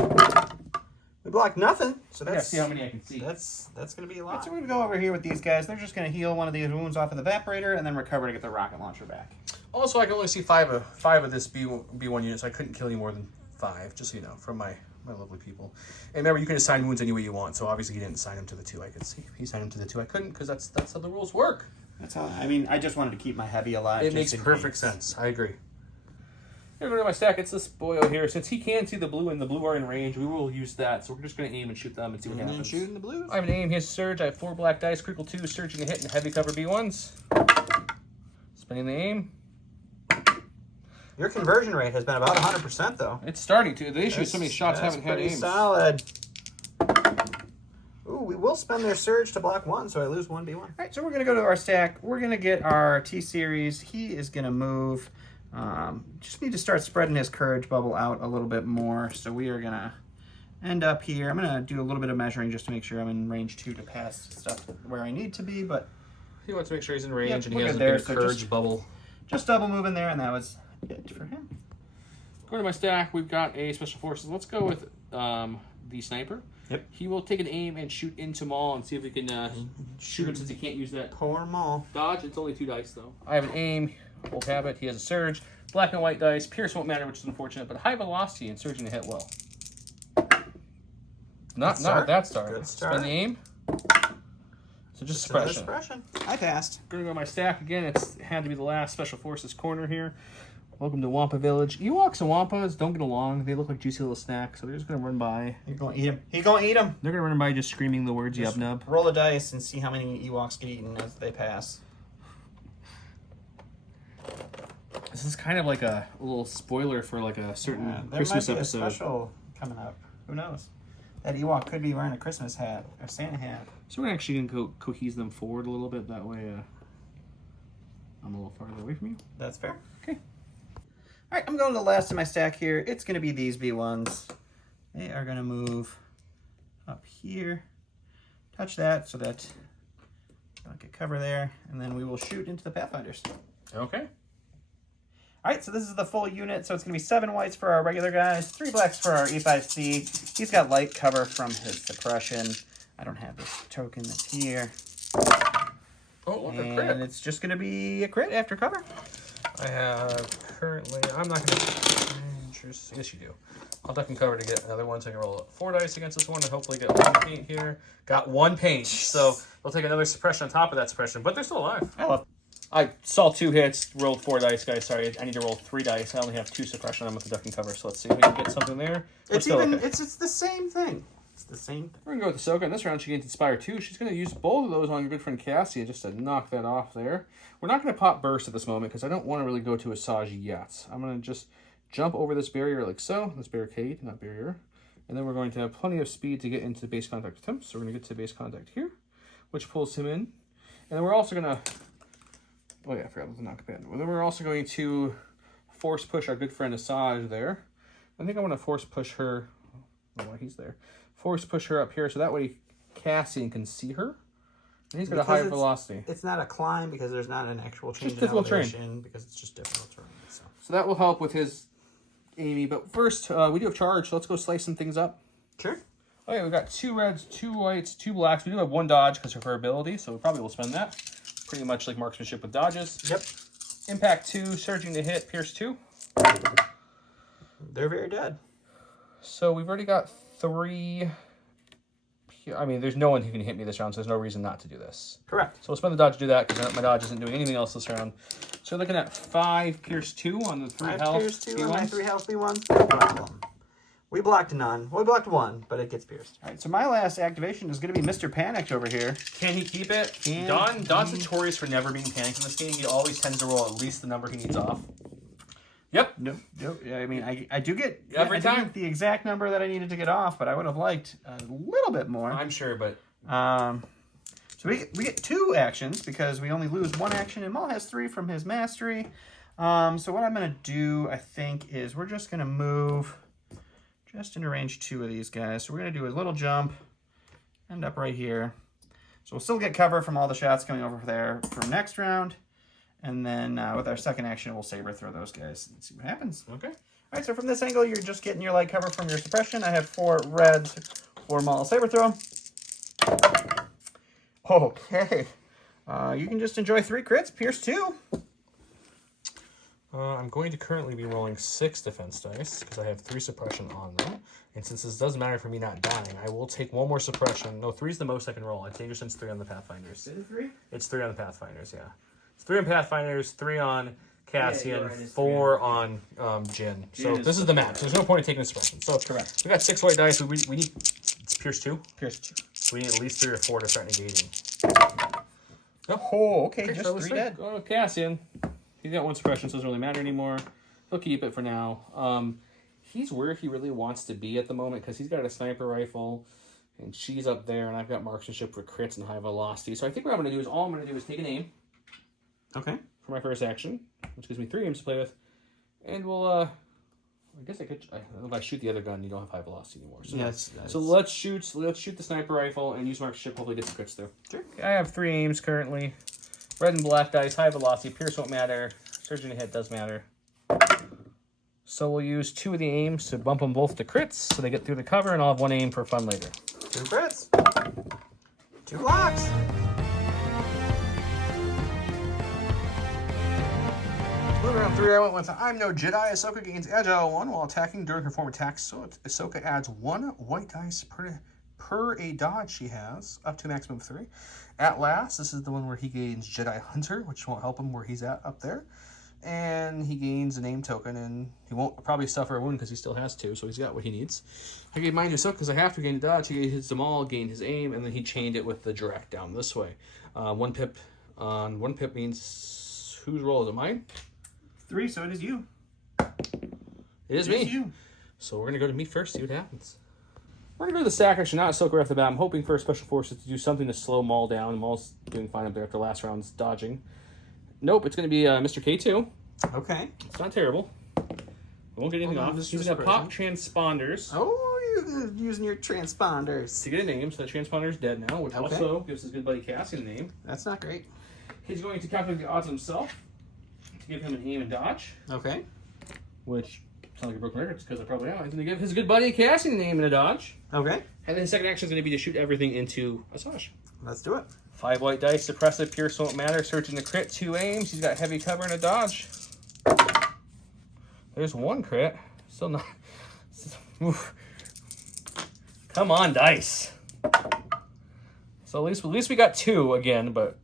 We blocked nothing, so that's... Yeah, see how many I can see. That's going to be a lot. So we're going to go over here with these guys. They're just going to heal one of these wounds off of the evaporator and then recover to get the rocket launcher back. Also, I can only see 5 of this B1 unit, so I couldn't kill any more than 5, just so you know, from my lovely people. And remember, you can assign wounds any way you want, so obviously he didn't assign them to the 2 I could see. He assigned them to the 2 I couldn't, because that's how the rules work. That's how... I mean, I just wanted to keep my heavy alive. It makes perfect sense. I agree. Here, go to my stack. It's this boyo here. Since he can see the blue and the blue are in range, we will use that. So we're just going to aim and shoot them and see what happens. Shooting the blues. I have an aim. He has surge. I have 4 black dice. Critical 2, surging a hit, and heavy cover B1s. Spending the aim. Your conversion rate has been about 100%, though. It's starting to. The issue is so many shots haven't had aims. aims. Solid. Ooh, we will spend their surge to block 1, so I lose 1 B1. All right, so we're going to go to our stack. We're going to get our T-Series. He is going to move. Just need to start spreading his courage bubble out a little bit more. So we are going to end up here. I'm going to do a little bit of measuring just to make sure I'm in range 2 to pass stuff where I need to be, but... He wants to make sure he's in range, and he we're has a good there, big so courage bubble. Just double moving there, and that was it for him. Going to my stack, we've got a Special Forces. Let's go with the Sniper. Yep. He will take an aim and shoot into Maul and see if we can shoot him since he can't use that Poor Maul. dodge. It's only 2 dice, though. I have an aim. We'll have it. He has a surge. Black and white dice. Pierce won't matter, which is unfortunate, but high velocity and surging to hit well. Not with that star. Good start. Spend the aim. So just suppression. I passed. Gonna go to my stack again. It had to be the last Special Forces corner here. Welcome to Wampa Village. Ewoks and Wampas don't get along. They look like juicy little snacks, so they're just gonna run by. You're gonna eat him. He's gonna eat him. They're gonna run by just screaming the words "Yub Nub." Roll a dice and see how many Ewoks get eaten as they pass. This is kind of like a little spoiler for like a certain There Christmas might be episode. a special coming up. Who knows? That Ewok could be wearing a Christmas hat or Santa hat. So we're actually gonna cohese them forward a little bit. That way, I'm a little farther away from you. That's fair. Okay. All right, I'm going to the last of my stack here. It's going to be these B1s. They are going to move up here. Touch that so that I'll get cover there, and then we will shoot into the Pathfinders. Okay. All right, so this is the full unit. So it's going to be 7 whites for our regular guys, 3 blacks for our E5C. He's got light cover from his suppression. I don't have this token that's here. Oh, look, a And crit. it's just going to be a crit after cover. I have currently, I'm not going to, yes you do. I'll duck and cover to get another one, so I can roll 4 dice against this one and hopefully get 1 paint here. Got 1 paint, so they'll take another suppression on top of that suppression, but they're still alive. I love. I saw 2 hits, rolled 4 dice, guys. Sorry, I need to roll 3 dice. I only have 2 suppression on with the duck and cover, so let's see if we can get something there. It's okay. it's the same thing. It's the same thing. We're going to go with Ahsoka. In this round, she gains Inspire 2. She's going to use both of those on your good friend Cassian just to knock that off there. We're not going to pop Burst at this moment because I don't want to really go to Asajj yet. I'm going to just jump over this barrier like so. This barricade, not barrier. And then we're going to have plenty of speed to get into base contact with him. So we're going to get to base contact here, which pulls him in. And then we're also going to... Oh yeah, I forgot about the knockback. Well, then we're also going to force push our good friend Asajj there. I think I want to force push her... Oh, why he's there. Force push her up here so that way Cassian can see her. And he's got a higher velocity. It's not a climb because there's not an actual change Just in difficult elevation terrain. because it's just difficult terrain. So that will help with his aiming. But first, we do have charge, so let's go slice some things up. Sure. Okay, we've got 2 reds, 2 whites, 2 blacks. We do have 1 dodge because of her ability, so we probably will spend that. Pretty much like marksmanship with dodges. Yep. Impact 2, surging to hit, pierce 2. They're very dead. So we've already got 3. I mean, there's no one who can hit me this round, so there's no reason not to do this. Correct. So we'll spend the dodge to do that because my dodge isn't doing anything else this round. So we're looking at 5 pierce 2 on the 3 health. Pierce 2 on my B1s. 3 health B1. No problem. We blocked none. We blocked 1, but it gets pierced. All right, so my last activation is going to be Mr. Panicked over here. Can he keep it? Can Don's notorious for never being panicked in this game. He always tends to roll at least the number he needs off. Yep. Nope. Yeah, I mean, I do get Every I do time. get the exact number that I needed to get off, but I would have liked a little bit more. I'm sure, but So we get 2 actions because we only lose 1 action, and Maul has 3 from his mastery. So what I'm going to do, I think, is we're just going to move just into range 2 of these guys. So we're going to do a little jump, end up right here. So we'll still get cover from all the shots coming over there from next round. And then with our second action, we'll saber throw those guys and see what happens. okay. All right, so from this angle, you're just getting your light cover from your suppression. I have 4 reds for Maul saber throw. Okay. You can just enjoy 3 crits, pierce 2. I'm going to currently be rolling 6 defense dice because I have 3 suppression on them. And since this doesn't matter for me not dying, I will take 1 more suppression. No, 3 is the most I can roll. I take it since 3 on the Pathfinders. Is it 3? It's 3 on the Pathfinders, yeah. It's 3 on Pathfinders, 3 on Cassian, Yeah, you're right, it's 4 on Jin. So this is the max. There's no point in taking a suppression. So Correct. we got 6 white dice. We need, it's pierce 2. Pierce 2. So we need at least 3 or 4 to start negating. Oh, okay, just so 3 let's dead. Go to Cassian. He's got 1 suppression, so it doesn't really matter anymore. He'll keep it for now. He's where he really wants to be at the moment because he's got a sniper rifle, and she's up there, and I've got marksmanship for crits and high velocity. So I think what I'm going to do is all I'm going to do is take an aim Okay. for my first action, which gives me 3 aims to play with, and we'll. I guess I could. If I shoot the other gun, you don't have high velocity anymore. So, Yes. so let's shoot the sniper rifle and use marksmanship. Hopefully, get some crits through. Sure. I have 3 aims currently. Red and black dice, high velocity, pierce won't matter. Surging to hit does matter. So we'll use 2 of the aims to bump them both to crits, so they get through the cover, and I'll have 1 aim for fun later. 2 crits. 2 blocks. Moving around 3, I went with I'm no Jedi. Ahsoka gains Agile 1 while attacking during her form attacks. So Ahsoka adds 1 white dice per a dodge she has, up to a maximum of 3. At last, this is the one where he gains Jedi Hunter, which won't help him where he's at up there. And he gains a name token, and he won't probably suffer a wound because he still has 2, so he's got what he needs. I gave mine to Ahsoka because I have to gain a dodge. He gave them all, gained his aim, and then he chained it with the direct down this way. 1 pip on 1 pip means whose roll is it? Mine? 3, so it is you. It is It is me. you. So we're going to go to me first, see what happens. We're going to go to the sack action, not Ahsoka right off the bat. I'm hoping for Special Forces to do something to slow Maul down. Maul's doing fine up there after last round's dodging. Nope, it's going to be Mr. K2. Okay. It's not terrible. We won't get anything Hold on, off. this He's is going to pop suppression. transponders. Oh, using your transponders. To get a name, so the transponder is dead now, which also gives his good buddy Cassian a name. That's not great. He's going to calculate the odds himself to give him an aim and dodge. Okay. Which sounds like a broken record because I probably am. He's going to give his good buddy Cassian an aim and a dodge. Okay. And then his second action is going to be to shoot everything into Asajj. Let's do it. 5 white dice, suppressive, pierce won't matter, searching the crit, 2 aims. He's got heavy cover and a dodge. There's 1 crit. Still not. Oof. Come on, dice. So at least we got 2 again, but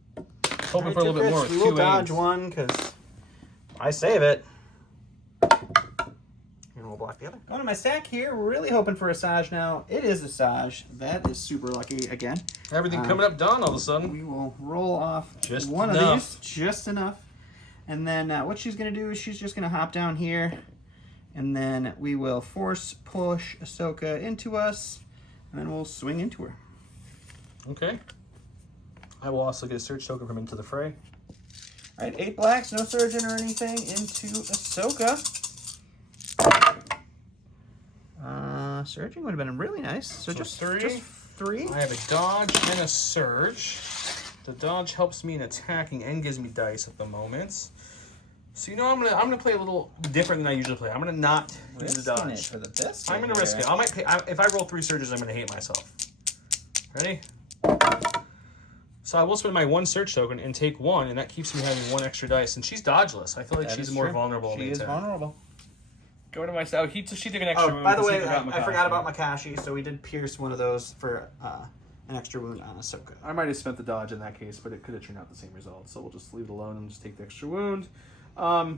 hoping for a little bit more with 2 aims. We will dodge aims. 1 because I save it. And we'll block the other. Going to my stack here, really hoping for Asajj now. It is Asajj. That is super lucky again. Everything coming up done all of a sudden. We will roll off Just one enough. of these, just enough. And then what she's going to do is she's just going to hop down here. And then we will force push Ahsoka into us. And then we'll swing into her. Okay. I will also get a surge token from Into the Fray. All right, 8 blacks, no surgeon or anything, into Ahsoka. Surging would have been really nice. So just 3. Just 3. I have a dodge and a surge. The dodge helps me in attacking and gives me dice at the moment. So you know I'm gonna play a little different than I usually play. I'm gonna not use the Risking it dodge. for the biscuit I'm gonna risk it. If I roll 3 surges, I'm gonna hate myself. Ready? So I will spend my 1 surge token and take 1, and that keeps me having 1 extra dice. And she's dodgeless. I feel like That she's is more true. vulnerable. She is vulnerable. Go to my style. She took an extra wound. Oh, by the because he way, I Makashi. forgot about Makashi, so we did pierce one of those for an extra wound on Ahsoka. I might have spent the dodge in that case, but it could have turned out the same result. So we'll just leave it alone and just take the extra wound. Yeah,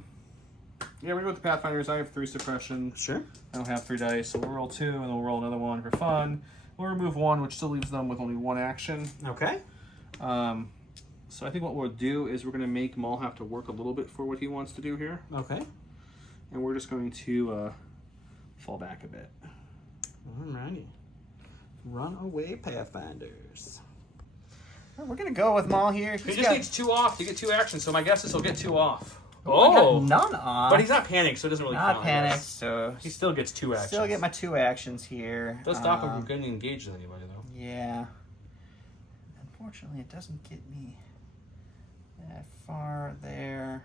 we go with the Pathfinders. I have 3 suppression. Sure. I don't have 3 dice, so we'll roll 2, and then we'll roll another one for fun. We'll remove 1, which still leaves them with only 1 action. Okay. So I think what we'll do is we're going to make Maul have to work a little bit for what he wants to do here. Okay. And we're just going to fall back a bit. Alrighty. Runaway Pathfinders. Well, we're going to go with Maul here. He just needs 2 off to get 2 actions, so my guess is he'll get 2 off. Oh! None off. But he's not panicked, so it doesn't really count. Not panicked, so He still gets 2 actions. still get my 2 actions here. Does stop him from getting engaged with anybody, though. Yeah. Unfortunately, it doesn't get me that far there.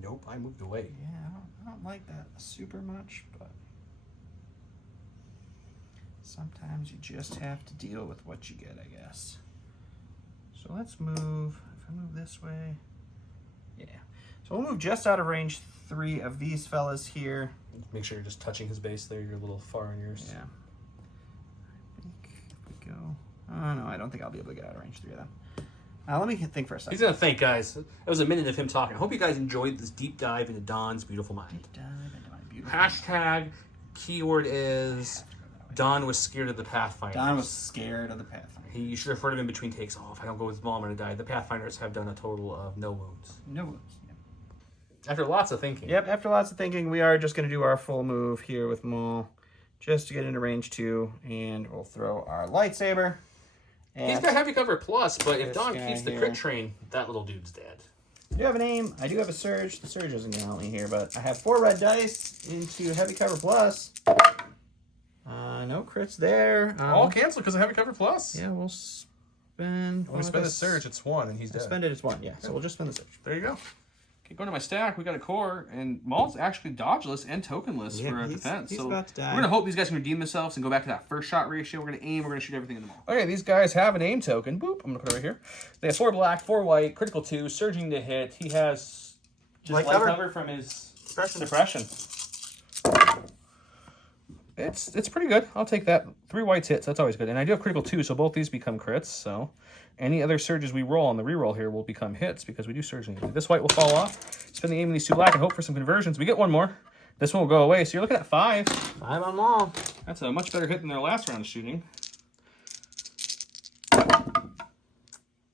Nope, I moved away. Yeah, I don't like that super much, but sometimes you just have to deal with what you get, I guess. So let's move. If I move this way, yeah. So we'll move just out of range 3 of these fellas here. Make sure you're just touching his base there. You're a little far on yours. Yeah. I think if we go. Oh no, I don't think I'll be able to get out of range 3 of them. Let me think for a second. He's gonna think, guys. That was a minute of him talking. I hope you guys enjoyed this deep dive into Don's beautiful mind. Deep dive into my beautiful Hashtag keyword is Don was scared of the Pathfinders. Don was scared of the Pathfinder. You should have heard him in between takes. Oh, if I don't go with Maul, I'm gonna die. The Pathfinders have done a total of no wounds. No wounds. Yeah. After lots of thinking. Yep, after lots of thinking, we are just going to do our full move here with Maul. Just to get into range 2, and we'll throw our lightsaber. He's got heavy cover plus, but if this Don guy keeps the here. crit train, that little dude's dead. I do have an aim. I do have a surge. The surge isn't going to help me here, but I have 4 red dice into heavy cover plus. No crits there. All cancel because of heavy cover plus. Yeah, we'll spend. When we spend the surge, it's 1 and he's dead. Spend it as 1, yeah. So we'll just spend the surge. There you go. Okay, going to my stack, we got a core, and Maul's actually dodgeless and tokenless Yeah, for a he's- defense. he's so about to die. we're going to hope these guys can redeem themselves and go back to that first shot ratio. We're going to aim, we're going to shoot everything in the Maul. Okay, these guys have an aim token. Boop. I'm going to put it right here. They have 4 black, 4 white, critical 2, surging to hit. He has just Light light cover? cover from his Suppression. suppression. It's pretty good. I'll take that. 3 whites hits. That's always good. And I do have critical 2, so both these become crits. So any other surges we roll on the reroll here will become hits because we do surge. This white will fall off. Spend the aim in these 2 black and hope for some conversions. We get 1 more. This one will go away. So you're looking at 5. 5 on Maul. That's a much better hit than their last round of shooting.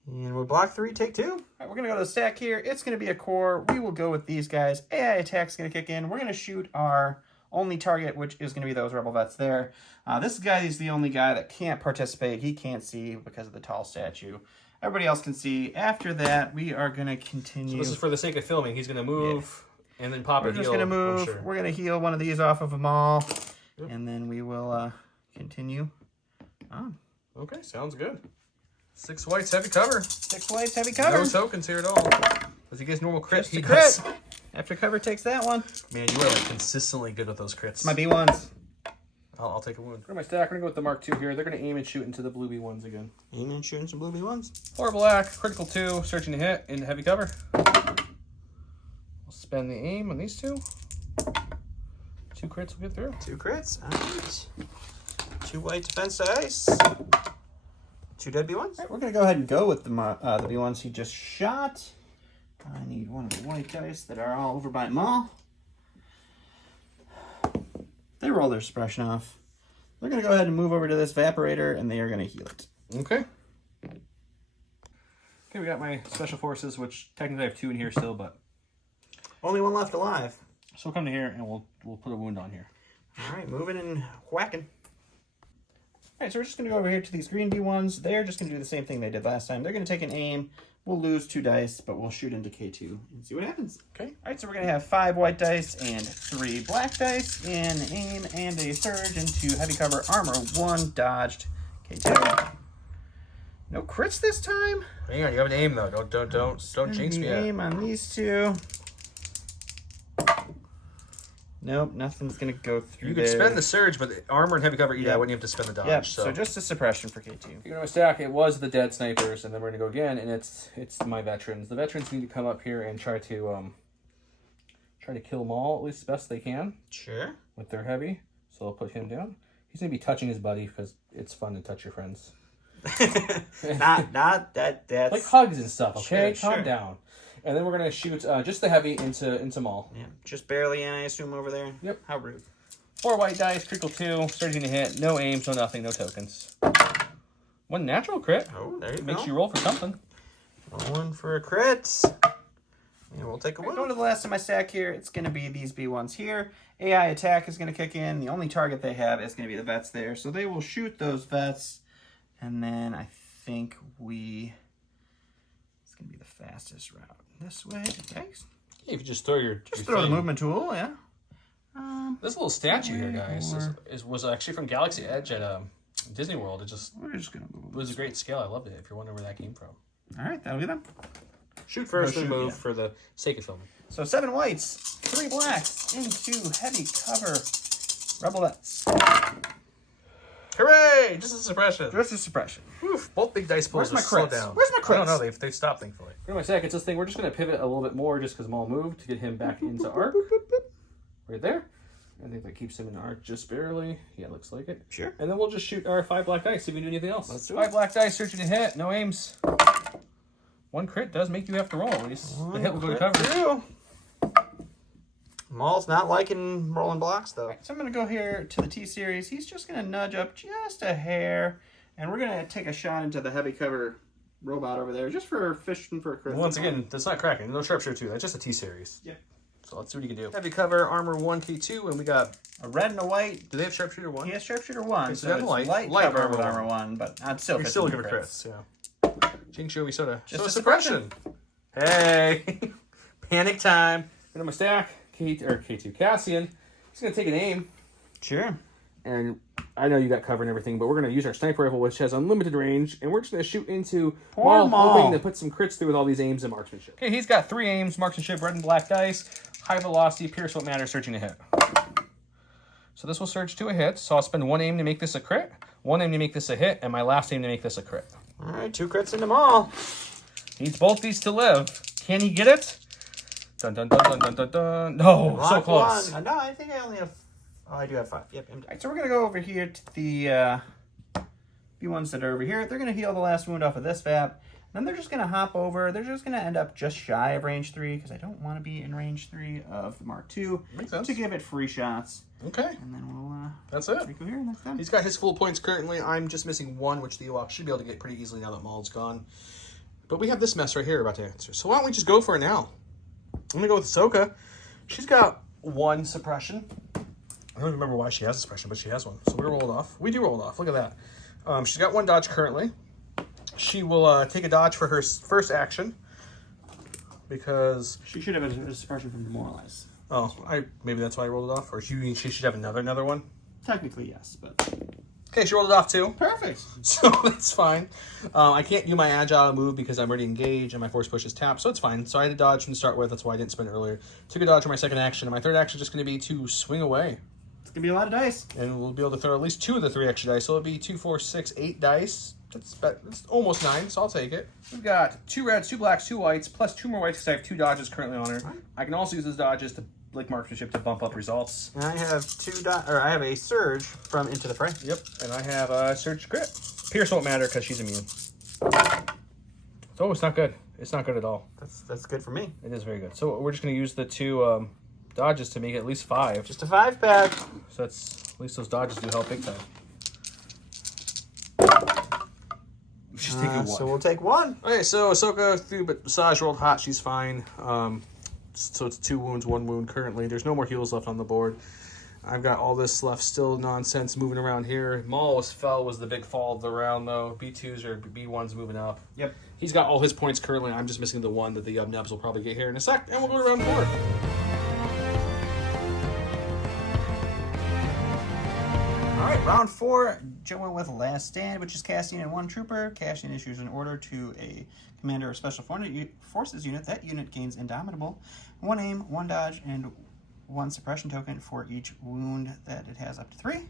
And we'll block 3, take 2. All right, we're going to go to the stack here. It's going to be a core. We will go with these guys. AI attack's going to kick in. We're going to shoot our only target, which is going to be those rebel vets there. This guy is the only guy that can't participate. He can't see because of the tall statue. everybody else can see. After that, we are going to continue. So this is for the sake of filming. He's going to move and then pop We're a just heal. going to move. Sure. We're going to heal one of these off of them all. Yep. And then we will continue on. Okay, sounds good. 6 whites, heavy cover. 6 whites, heavy cover. No tokens here at all. Does he get normal crit? Just He a does. crit. After cover takes that one. Man, you are like consistently good with those crits. My B1s. I'll take a wound. For my stack, I'm going to go with the Mark II here. They're going to aim and shoot into the blue B1s again. Aim and shooting some blue B1s. 4 black, critical 2, searching to hit, into heavy cover. We'll spend the aim on these 2. 2 crits will get through. 2 crits. All right. 2 white defense dice. 2 dead B1s. All right, we're going to go ahead and go with the B1s he just shot. I need one of the white dice that are all over by Maul. They roll their suppression off. They're going to go ahead and move over to this evaporator, and they are going to heal it. Okay. Okay, we got my special forces, which technically I have 2 in here still, but Only one left alive. so we'll come to here and we'll put a wound on here. All right, moving and whacking. All right, so we're just going to go over here to these green B1s. They're just going to do the same thing they did last time. They're going to take an aim. We'll lose 2 dice, but we'll shoot into K2 and see what happens. Okay. All right, so we're going to have 5 white dice and 3 black dice, and aim and a surge into heavy cover armor 1 dodged K2. No crits this time. Hang on, you have an aim though. Don't jinx me. Aim on these 2. Nope, nothing's going to go through You there. could spend the surge, but the armor and heavy cover eat out when you have to spend the dodge. Yep, so just a suppression for K2. You know, my stack, it was the dead snipers, and then we're going to go again, and it's my veterans. The veterans need to come up here and try to kill Maul at least as best they can. Sure. With their heavy. So I'll put him down. He's going to be touching his buddy because it's fun to touch your friends. not that's like hugs and stuff, okay? Sure, Calm down. And then we're going to shoot just the heavy into Maul. Yeah, just barely in, I assume, over there. Yep. How rude. 4 white dice, critical 2, starting to hit. No aims, no nothing, no tokens. 1 natural crit. Oh, there you Makes go. you roll for something. One for a crit. And we'll take a one. Going to the last of my stack here, it's going to be these B1s here. AI attack is going to kick in. The only target they have is going to be the vets there. So they will shoot those vets. And then I think it's going to be the fastest route. This way. Thanks. Yeah, if you just throw your Throw the thing. movement tool, yeah. This little statue here, guys, was actually from Galaxy Edge at Disney World. We're just going to move. It was a great scale. I loved it. If you're wondering where that came from. All right, that'll be them. Shoot first, shoot, then move yeah. for the sake of filming. So 7 whites, 3 blacks into heavy cover. Rebel vets. Hooray! Just a suppression. Just a suppression. Oof, both big dice pulls Where's my are slowed crits? down. Where's my I don't crits? know. They've stopped, thankfully. For my stack, it's this thing. We're just going to pivot a little bit more just because Maul moved to get him back into arc. Right there. I think that keeps him in arc just barely. Yeah, looks like it. Sure. And then we'll just shoot our 5 black dice, see if we can do anything else. Let's do 5 it. black dice, searching to hit, no aims. 1 crit does make you have to roll. At least the hit will go to cover. Maul's not liking rolling blocks, though. So I'm going to go here to the T-Series. He's just going to nudge up just a hair. And we're going to take a shot into the heavy cover robot over there, just for fishing for a crit. Once again, that's not cracking. No sharpshooter 2. That's just a T-Series. Yep. So let's see what you can do. Heavy cover, armor 1, K2, and we got... A red and a white. Do they have sharpshooter 1? He has sharpshooter 1, Okay, so that's it's light cover armor with one. armor 1, but I'd still You're fit still some looking for crits. crits, yeah. Jing Showy Soda. Just So a suppression. Hey! Panic time. And on my stack, K2 Cassian. He's going to take an aim. Sure. And I know you got cover and everything, but we're going to use our sniper rifle, which has unlimited range, and we're just going to shoot into Poor Maul. hoping to put some crits through with all these aims and marksmanship. Okay, he's got 3 aims, marksmanship, red and black dice, high velocity, pierce what matters, searching to hit. So this will surge to a hit, so I'll spend 1 aim to make this a crit, 1 aim to make this a hit, and my last aim to make this a crit. All right, 2 crits into Maul. Needs both these to live. Can he get it? Dun dun dun dun dun dun dun. No, so Lock close. one. No, I think I only have... Oh, I do have 5. Yep. All right, so we're going to go over here to the B1s that are over here. They're going to heal the last wound off of this VAP. Then they're just going to hop over. They're just going to end up just shy of range 3 because I don't want to be in range 3 of the Mark II. Makes sense. To give it free shots. Okay. And then we'll That's it. go here next time. He's got his full points currently. I'm just missing 1, which the Ewok should be able to get pretty easily now that Maul's gone. But we have this mess right here about to answer. So why don't we just go for it now? I'm going to go with Ahsoka. She's got 1 suppression. I don't remember why she has a suppression, but she has 1. So we're going to roll it off. We do roll it off. Look at that. She's got 1 dodge currently. she will take a dodge for her first action. Because... She should have a suppression from Demoralize. Oh, maybe that's why I rolled it off. Or she should have another one? Technically, yes, but... Okay, she rolled it off too. Perfect. So that's fine. I can't do my agile move because I'm already engaged and my force push is tapped, so it's fine. So I had to dodge from the start with. That's why I didn't spend it earlier. Took a dodge for my second action, and my third action is just going to be to swing away. It's going to be a lot of dice. And we'll be able to throw at least 2 of the 3 extra dice. So it'll be 2, 4, 6, 8 dice. That's almost 9, so I'll take it. We've got 2 reds, 2 blacks, 2 whites, plus 2 more whites because I have 2 dodges currently on her. I can also use those dodges to Blake marksmanship to bump up results. And I have I have a surge from Into the Fray. Yep, and I have a surge crit. Pierce won't matter because she's immune. Oh, it's not good. It's not good at all. That's good for me. It is very good. So we're just going to use the 2 dodges to make it at least 5. Just a 5-pack. So that's at least those dodges do help big time. Just take 1. So we'll take 1. Okay, so Ahsoka through, but Asajj rolled hot. She's fine. So it's 2 wounds, 1 wound currently. There's no more heals left on the board. I've got all this left, still nonsense moving around here. Maul was the big fall of the round, though. B2s or B1s moving up. Yep. He's got all his points currently. I'm just missing the one that the Nubs will probably get here in a sec, and we'll go to round 4. All right, round 4. Joe went with Last Stand, which is Cassian and 1 trooper. Cassian issues an order to a commander of Special Forces unit. That unit gains Indomitable, 1 aim, 1 dodge, and 1 suppression token for each wound that it has up to 3.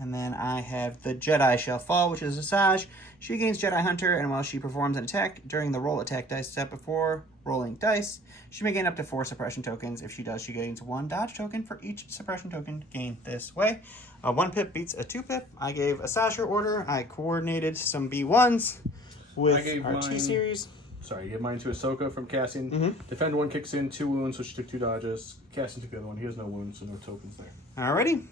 And then I have the Jedi Shall Fall, which is Asajj. She gains Jedi Hunter, and while she performs an attack during the roll attack dice step before rolling dice, she may gain up to 4 suppression tokens. If she does, she gains 1 dodge token for each suppression token gained this way. 1 pip beats a 2 pip. I gave Asajj her order. I coordinated some B1s with our T-Series. Sorry, I gave mine to Ahsoka from Cassian. Defend 1 kicks in, 2 wounds, so she took 2 dodges. Cassian took the other one. He has no wounds, so no tokens there. Alrighty.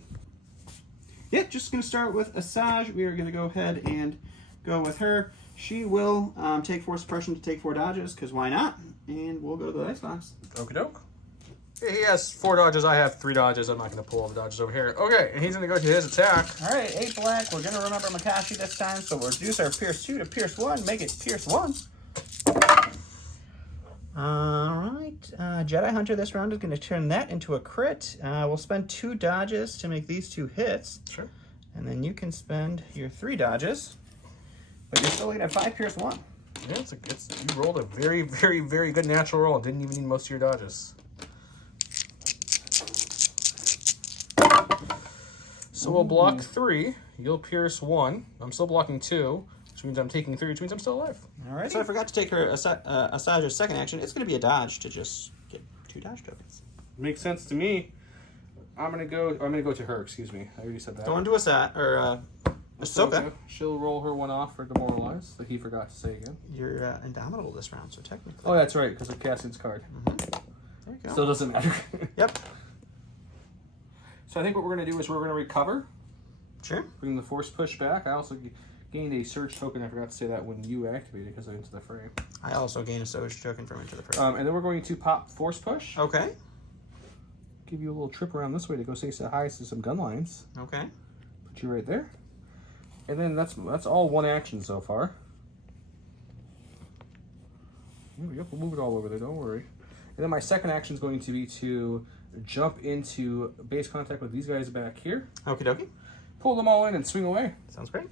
Yeah, just going to start with Asajj. We are going to go ahead and go with her. She will take 4 suppression to take 4 dodges, because why not? And we'll go to the dice box. Okie doke. He has 4 dodges. I have 3 dodges. I'm not going to pull all the dodges over here. Okay, and he's going to go to his attack. All right, 8 black. We're going to remember Makashi this time, so we'll reduce our Pierce 2 to Pierce 1. Make it Pierce 1. All right. Jedi Hunter this round is going to turn that into a crit. We'll spend 2 dodges to make these 2 hits. Sure. And then you can spend your 3 dodges. But you're still going to have 5 Pierce 1. Yeah, you rolled a very, very, very good natural roll. Didn't even need most of your dodges. So we'll block 3. You'll pierce 1. I'm still blocking 2, which means I'm taking 3, which means I'm still alive. All right. So I forgot to take her Asajj's second action. It's going to be a dodge to just get 2 dodge tokens. Makes sense to me. I'm gonna go to her. Excuse me. I already said that. Going to Ahsoka. She'll roll her 1 off for Demoralize, that he forgot to say again. You're Indomitable this round, so technically. Oh, that's right, because of Cassian's card. There you go. Still doesn't matter. Yep. So I think what we're going to do is we're going to recover. Sure. Bring the force push back. I also gained a surge token. I forgot to say that when you activated because I Into the Fray. I also gained a surge token from Into the Fray. And then we're going to pop force push. Okay. Give you a little trip around this way to go say hi to some gun lines. Okay. Put you right there. And then that's all 1 action so far. Yep, we'll move it all over there. Don't worry. And then my second action is going to be to jump into base contact with these guys back here. Okie dokie. Pull them all in and swing away. Sounds great.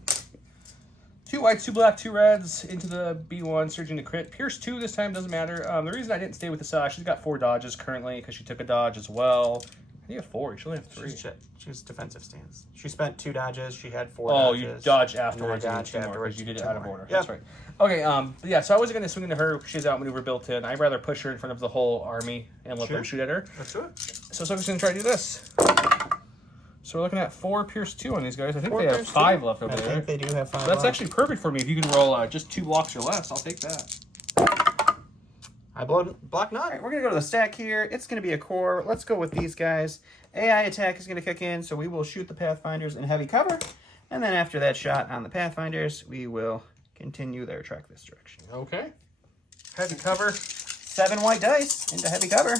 2 whites, 2 black, 2 reds into the B1, surging to crit. Pierce 2 this time, doesn't matter. The reason I didn't stay with Asajj, she's got 4 dodges currently because she took a dodge as well. You have 4. You should only have 3. She's defensive stance. She spent 2 dodges. She had 4 dodges. dodges. You dodged afterwards. And I dodged afterwards. You did it 2 out of more. order. Yep. That's right. Okay, yeah, so I wasn't going to swing into her. She's outmaneuver built in. I'd rather push her in front of the whole army and let them shoot at her. Let's do it. So Ahsoka's going to try to do this. So we're looking at 4 Pierce 2 on these guys. I think they have Pierce 5 2. left over there. I think they do have 5 That's left. actually perfect for me. If you can roll just 2 blocks or less, I'll take that. I block none. All right, we're going to go to the stack here. It's going to be a core. Let's go with these guys. AI attack is going to kick in, so we will shoot the Pathfinders in heavy cover. And then after that shot on the Pathfinders, we will continue their trek this direction. Okay. Heavy cover. 7 white dice into heavy cover.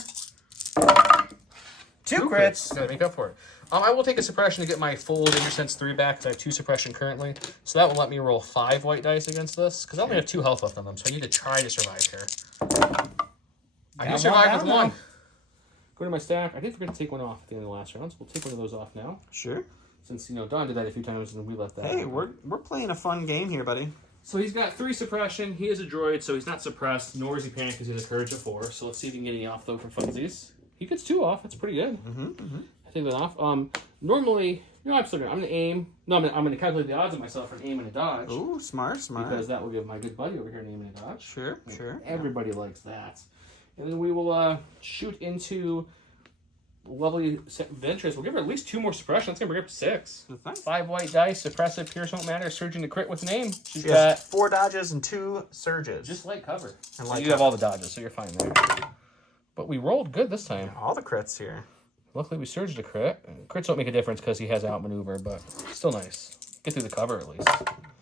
Two crits. Gotta make up for it. I will take a suppression to get my full Danger Sense 3 back, because I have 2 suppression currently. So that will let me roll 5 white dice against this, because I only have 2 health left on them, so I need to try to survive here. I do survive with 1. Go to my stack. I did forget to take one off at the end of the last round, so we'll take one of those off now. Sure. Since, Don did that a few times and we left that. Hey, we're playing a fun game here, buddy. So he's got 3 suppression. He is a droid, so he's not suppressed, nor is he panicked because he has a courage of 4. So let's see if we can get any off, though, for funsies. He gets 2 off. That's pretty good. I take that off. Normally, I'm still gonna aim. No, I'm gonna calculate the odds of myself for an aim and a dodge. Ooh, smart. Because that will give my good buddy over here an aim and a dodge. Sure. Everybody likes that. And then we will shoot into lovely Ventress. We'll give her at least 2 more suppression. That's gonna bring her up to 6. 5 white dice, suppressive, pierce won't matter, surging to crit with an aim. She's got 4 dodges and 2 surges. just light cover. And So you have all the dodges, so you're fine there. But we rolled good this time. All the crits here. Luckily, we surged a crit. Crits don't make a difference because he has outmaneuver, but still nice. Get through the cover at least.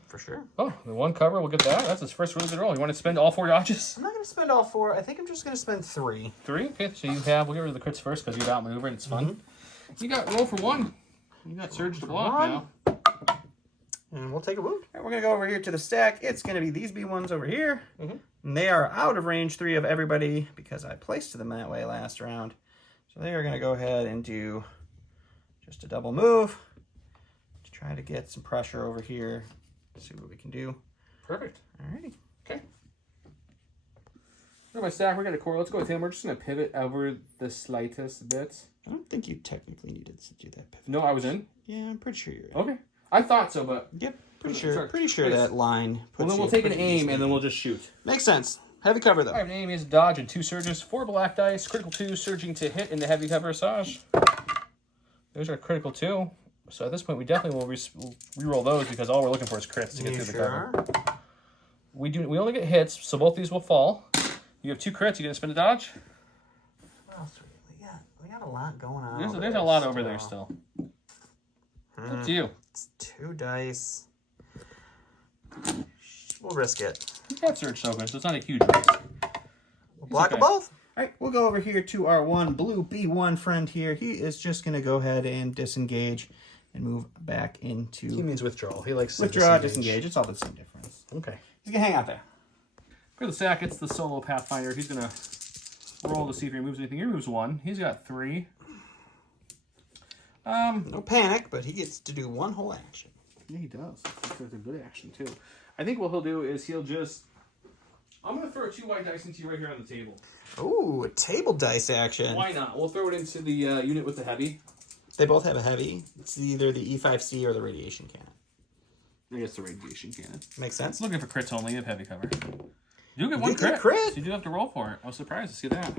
For sure. Oh, the 1 cover, we'll get that. That's his first really good roll. You want to spend all 4 dodges? I'm not going to spend all 4. I think I'm just going to spend 3. 3? Okay, so we'll get rid of the crits first because you have outmaneuver and it's fun. You got roll for 1. You got surge to block now. And we'll take a wound. Right, we're going to go over here to the stack. It's going to be these B1s over here. And they are out of range 3 of everybody because I placed them that way last round. So they are going to go ahead and do just a double move to try to get some pressure over here. See what we can do. Perfect. Alrighty. Okay. Look at my stack. We got a core. Let's go with him. We're just going to pivot over the slightest bit. I don't think you technically needed to do that pivot. No, I was in? Yeah, I'm pretty sure you're in. Okay. I thought so, but... Yep, pretty sure that line puts Well, then we'll take an aim, and then we'll just shoot. Makes sense. Heavy cover, though. I have an aim is dodge and 2 surges, 4 black dice, critical 2, surging to hit in the heavy cover Asajj. There's our critical 2. So at this point, we definitely will re-roll those because all we're looking for is crits to get through the cover. We only get hits, so both these will fall. You have 2 crits. You gonna spend a dodge? What else we got a lot going on. There's a lot over there still. It's up to you. It's 2 dice. We'll risk it. You've got surge tokens, so it's not a huge risk. We'll block them both. All right, we'll go over here to our blue B1 friend here. He is just going to go ahead and disengage and move back into... He means withdrawal. He likes to withdraw, disengage. It's all the same difference. Okay. He's going to hang out there. For the stack, it's the solo Pathfinder. He's going to roll to see if he removes anything. He removes 1. He's got 3. No panic, but he gets to do 1 whole action. Yeah, he does. That's a good action, too. I think what he'll do is he'll just... I'm going to throw 2 white dice into you right here on the table. Ooh, a table dice action. Why not? We'll throw it into the unit with the heavy. They both have a heavy. It's either the E5C or the radiation cannon. I guess the radiation cannon. Makes sense. Looking for crits only. You have heavy cover. You do get 1 You get crit. crit. So you do have to roll for it. I was surprised to see that.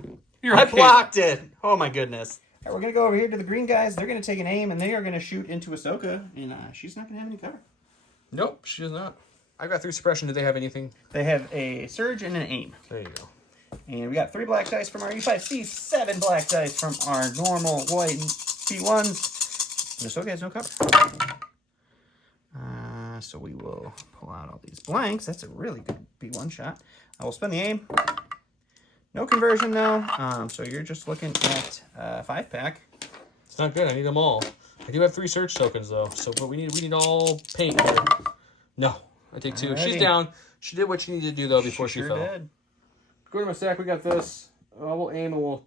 I blocked it. Oh, my goodness. All right, we're going to go over here to the green guys. They're going to take an aim, and they are going to shoot into Ahsoka, and she's not going to have any cover. Nope, she does not. I've got 3 suppression. Did they have anything? They have a surge and an aim. There you go. And we got 3 black dice from our E5C, 7 black dice from our normal white B1s. And Ahsoka has no cover. So we will pull out all these blanks. That's a really good B1 shot. I will spend the aim. No conversion, though. So you're just looking at 5-pack. It's not good. I need them all. I do have 3 search tokens, though. So, but we need all paint here. No. I take 2. Alrighty. She's down. She did what she needed to do, though, before she sure fell. did. Go to my stack. We got this. We'll aim and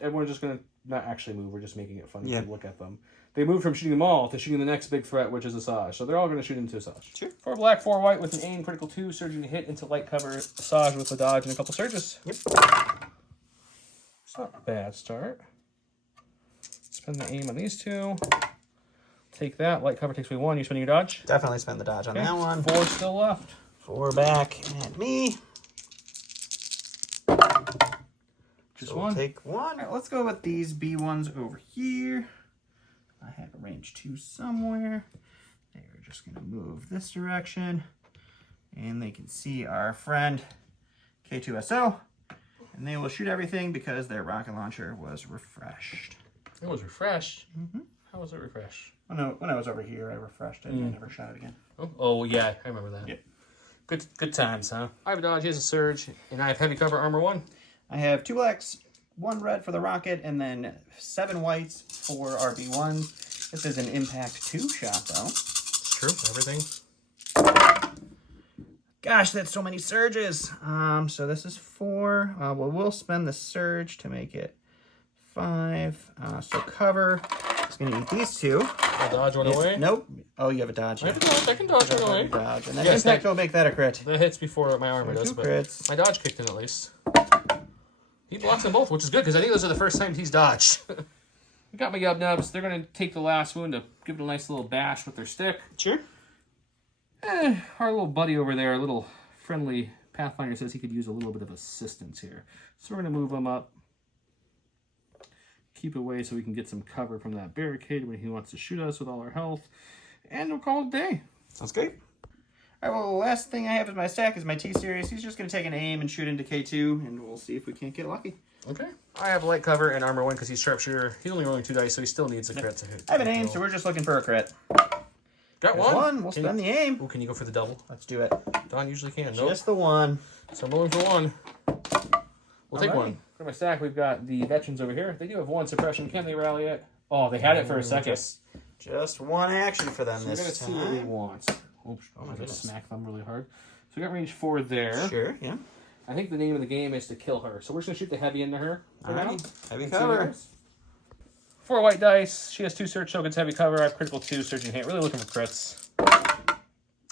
everyone's just going to not actually move. We're just making it fun to look at them. They moved from shooting them all to shooting the next big threat, which is Asajj. So they're all going to shoot into Asajj. Sure. 4 black, 4 white with an aim, critical 2, surging to hit into light cover Asajj with a dodge and a couple surges. Yep. It's not a bad start. Spend the aim on these 2. Take that. Light cover takes away 1. You spend your dodge? Definitely spend the dodge on that one. 4 still left. 4 back at me. Just So 1. we'll take 1. All right, let's go with these B1s over here. I have a range 2 somewhere. They're just going to move this direction. And they can see our friend K2SO. And they will shoot everything because their rocket launcher was refreshed. It was refreshed? Mm-hmm. How was it refreshed? When I was over here, I refreshed it and I never shot it again. Oh, yeah, I remember that. Yep. Good times, huh? I have a dodge, he has a surge, and I have heavy cover armor 1. I have 2 blacks, 1 red for the rocket, and then 7 whites for RB1. This is an Impact 2 shot, though. It's true. Everything. Gosh, that's so many surges. So this is 4. Well, we'll spend the surge to make it 5. So cover. It's going to eat these 2. I'll dodge one away. Nope. Oh, you have a dodge. I can dodge one away. Dodge. And then Yes, Impact will make that a crit. That hits before my armor So does, 2 but crits. my dodge kicked in at least. He blocks them both, which is good, because I think those are the first time he's dodged. We got my Yub Nubs. They're going to take the last wound to give it a nice little bash with their stick. Sure. Our little buddy over there, our little friendly Pathfinder, says he could use a little bit of assistance here. So we're going to move him up. Keep away so we can get some cover from that barricade when he wants to shoot us with all our health. And we'll call it a day. Sounds great. All right, well, the last thing I have in my stack is my T-Series. He's just going to take an aim and shoot into K2, and we'll see if we can't get lucky. Okay. I have light cover and armor 1 because he's sharpshooter. He's only rolling 2 dice, so he still needs a crit to hit. I have an aim, so we're just looking for a crit. Got There's one. We'll spend the aim. Ooh, can you go for the double? Let's do it. Don usually can. Nope. Just the 1. So I'm rolling for 1. We'll take Alrighty. 1. For my stack, we've got the veterans over here. They do have 1 suppression. Can they rally it? Oh, they had it for a second. Just 1 action for them So we're going to this see what we time. want. Oops, Oh my I'm going to goodness. smack them really hard. So we got range 4 there. Sure, yeah. I think the name of the game is to kill her. So we're just going to shoot the heavy into her for now. Alrighty. Heavy And see what cover. happens. 4 white dice. She has 2 surge tokens, heavy cover. I have critical 2, surging hit. Really looking for crits.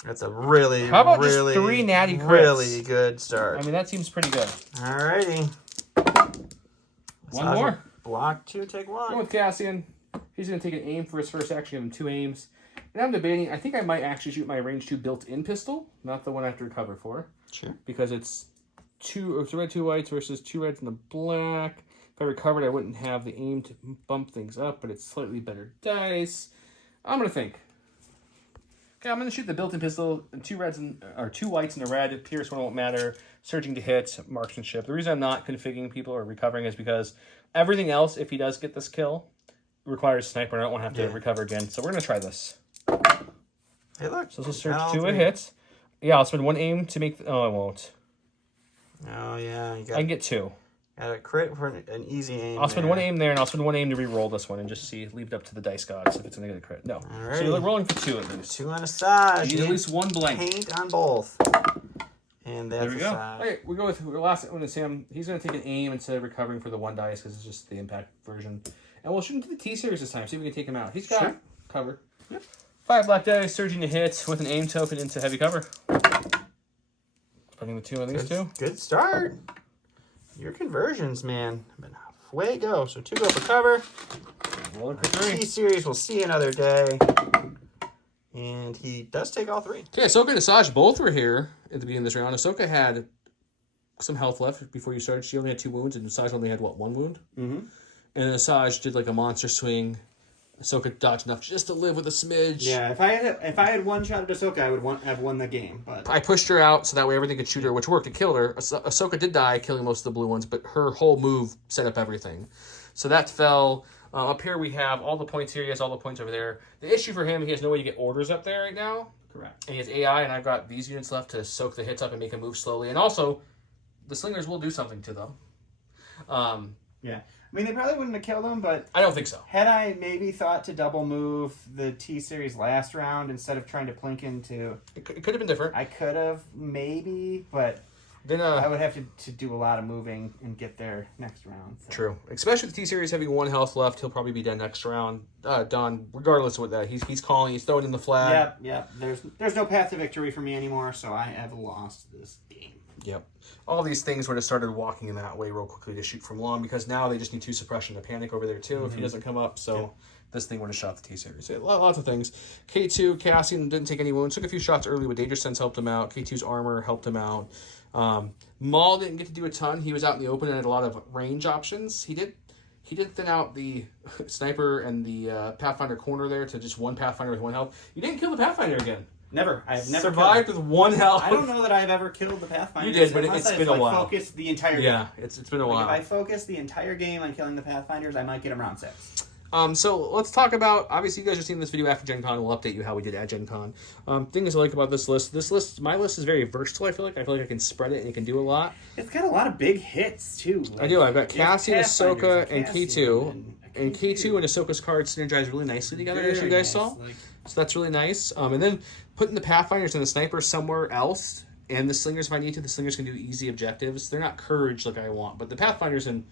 That's a really, How about just really, 3 natty crits? really good start. I mean, that seems pretty good. Alrighty. One more. Block 2, take Going 1. with Cassian. He's going to take an aim for his first action, give him 2 aims. And I'm debating, I think I might actually shoot my range 2 built-in pistol, not the one I have to recover for. Sure. Because it's 2 red, 2 whites versus 2 reds and a black. If I recovered, I wouldn't have the aim to bump things up, but it's slightly better dice. I'm going to think. Okay, I'm going to shoot the built-in pistol, 2 reds and or 2 whites and a red. Pierce one won't matter. Surging to hit, marksmanship. The reason I'm not configuring people or recovering is because everything else, if he does get this kill, requires sniper, and I don't want to have to recover again. So we're going to try this. Hey, look. So this will surge 2 a hit. Yeah, I'll spend 1 aim to make... Oh, I won't. Oh, yeah. You I can get 2. got a crit for an easy aim. I'll spend there. 1 aim there, and I'll spend 1 aim to re-roll this one and just see, leave it up to the dice gods if it's going to get a crit. No. Alrighty. So you're rolling for 2 at least. 2 on Asajj. You need at least 1 blank. Paint on both. And that's There we go. Asajj. Okay, we go with the last one is Sam. He's going to take an aim instead of recovering for the 1 dice because it's just the impact version. And we'll shoot into the T-Series this time, see if we can take him out. He's got cover. Yep. 5 black dice, surging to hit with an aim token into heavy cover. Putting the 2 on these 2. Good start. Your conversions, man. But way go. So 2 go for cover. Rolling for 3. T-Series will see another day. And he does take all 3. Okay, Ahsoka and Asajj both were here at the beginning of this round. Ahsoka had some health left before you started. She only had 2 wounds, and Asajj only had, 1 wound? Mm-hmm. And then Asajj did like a monster swing. Ahsoka dodged enough just to live with a smidge. Yeah, if I had 1 shot at Ahsoka, I would have won the game. But I pushed her out so that way everything could shoot her, which worked. It killed her. Ahsoka did die, killing most of the blue ones, but her whole move set up everything. So that fell. Up here we have all the points here. He has all the points over there. The issue for him, he has no way to get orders up there right now. correct. And he has AI, and I've got these units left to soak the hits up and make him move slowly. And also, the slingers will do something to them. Yeah. I mean, they probably wouldn't have killed him, but I don't think so. had I maybe thought to double move the T-Series last round instead of trying to plink into... It could have been different. I could have, maybe, but Then, I would have to do a lot of moving and get there next round. So. True. Especially with the T-Series having 1 health left, he'll probably be dead next round. Done, regardless of what that. He's calling, he's throwing in the flag. Yep. There's no path to victory for me anymore, so I have lost this game. Yep. All these things would have started walking in that way real quickly to shoot from long because now they just need 2 suppression to panic over there too if he doesn't come up. So this thing would have shot the T-Series. Lots of things. K2, Cassian didn't take any wounds. Took a few shots early with Danger Sense, helped him out. K2's armor helped him out. Maul didn't get to do a ton. He was out in the open and had a lot of range options. He did thin out the sniper and the Pathfinder corner there to just 1 Pathfinder with 1 health. You didn't kill the Pathfinder again. Never. I've never survived with 1 health. I don't know that I've ever killed the Pathfinder. You did, but it's been a while. Focused the entire game. Yeah, it's been a while. If I focus the entire game on killing the Pathfinders, I might get them round 6. So let's talk about, obviously you guys are seeing this video after Gen Con. We'll update you how we did at Gen Con. Things I like about this list, my list is very versatile, I feel like I can spread it and it can do a lot. It's got a lot of big hits, too. Like, I do. I've got Cassian, Ahsoka, and Cassian K2. And K2 and Ahsoka's cards synergize really nicely together, as you guys saw. So that's really nice. And then putting the Pathfinders and the Snipers somewhere else, and the Slingers if I need to. The Slingers can do easy objectives. They're not Courage like I want, but the Pathfinders and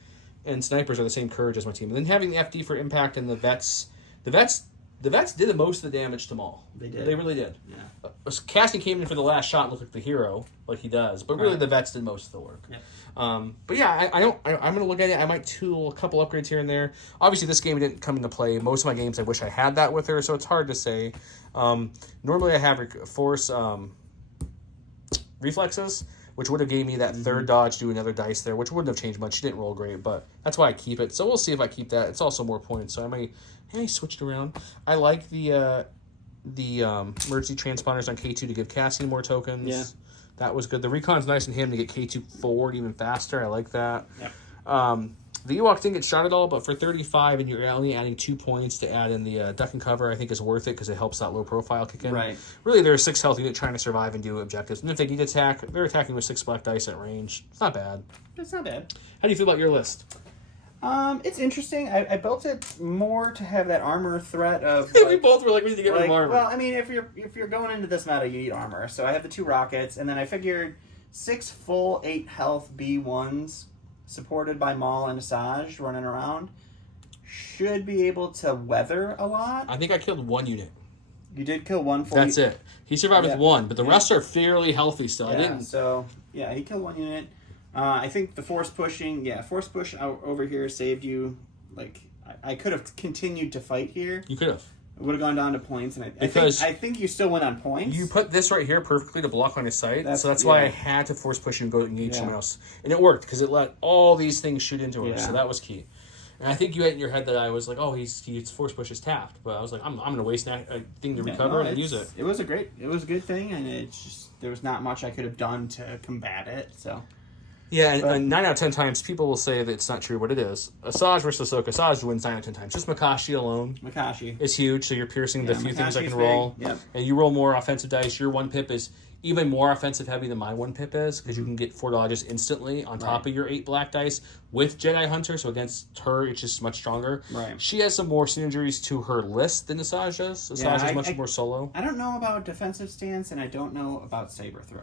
Snipers are the same Courage as my team. And then having the FD for Impact and the Vets did the most of the damage to Maul. They did. They really did. Yeah. Cassian came in for the last shot and looked like the hero, like he does. But really, the Vets did most of the work. Yeah. But yeah, I'm going to look at it. I might tool a couple upgrades here and there. Obviously, this game didn't come into play. Most of my games, I wish I had that with her, so it's hard to say. Normally, I have Force Reflexes, which would have gave me that third dodge, do another dice there, which wouldn't have changed much. She didn't roll great, but that's why I keep it. So we'll see if I keep that. It's also more points, so I may switch it around. I like the emergency transponders on K2 to give Cassian more tokens. Yeah. That was good. The recon's nice in him to get K2 forward even faster. I like that. Yep. The Ewoks didn't get shot at all, but for 35 and you're only adding 2 points to add in the duck and cover, I think is worth it because it helps that low profile kick in. Right. Really, they're a 6 health unit trying to survive and do objectives. And if they need attack, they're attacking with 6 black dice at range. It's not bad. It's not bad. How do you feel about your list? It's interesting. I built it more to have that armor threat of. We both were like, we need to get rid of armor. Well, I mean, if you're going into this meta, you need armor. So I have the 2 rockets, and then I figured 6 full 8 health B1s, supported by Maul and Asajj running around, should be able to weather a lot. I think I killed 1 unit. You did kill 1 full. That's it. He survived with 1, but the rest are fairly healthy still. Yeah, I didn't. So yeah, he killed 1 unit. I think the force push out over here saved you. Like I could have continued to fight here. You could have. It would have gone down to points, and I think you still went on points. You put this right here perfectly to block on his sight, so that's why I had to force push you and go engage someone else. And it worked, because it let all these things shoot into her, so that was key. And I think you had in your head that I was like, oh, he's force push is tapped. But I was like, I'm going to waste a thing to recover and use it. It was a good thing, and it's just, there was not much I could have done to combat it, so... Yeah, and 9 out of 10 times, people will say that it's not true, but it is. Asajj versus Ahsoka. Asajj wins 9 out of 10 times. Just Makashi alone is huge, so you're piercing the few things I can roll. Yep. And you roll more offensive dice. Your 1 pip is even more offensive heavy than my 1 pip is, because you can get 4 dodges instantly on top of your 8 black dice with Jedi Hunter, so against her, it's just much stronger. Right. She has some more synergies to her list than Asajj does. Asajj is much more solo. I don't know about defensive stance, and I don't know about saber throw.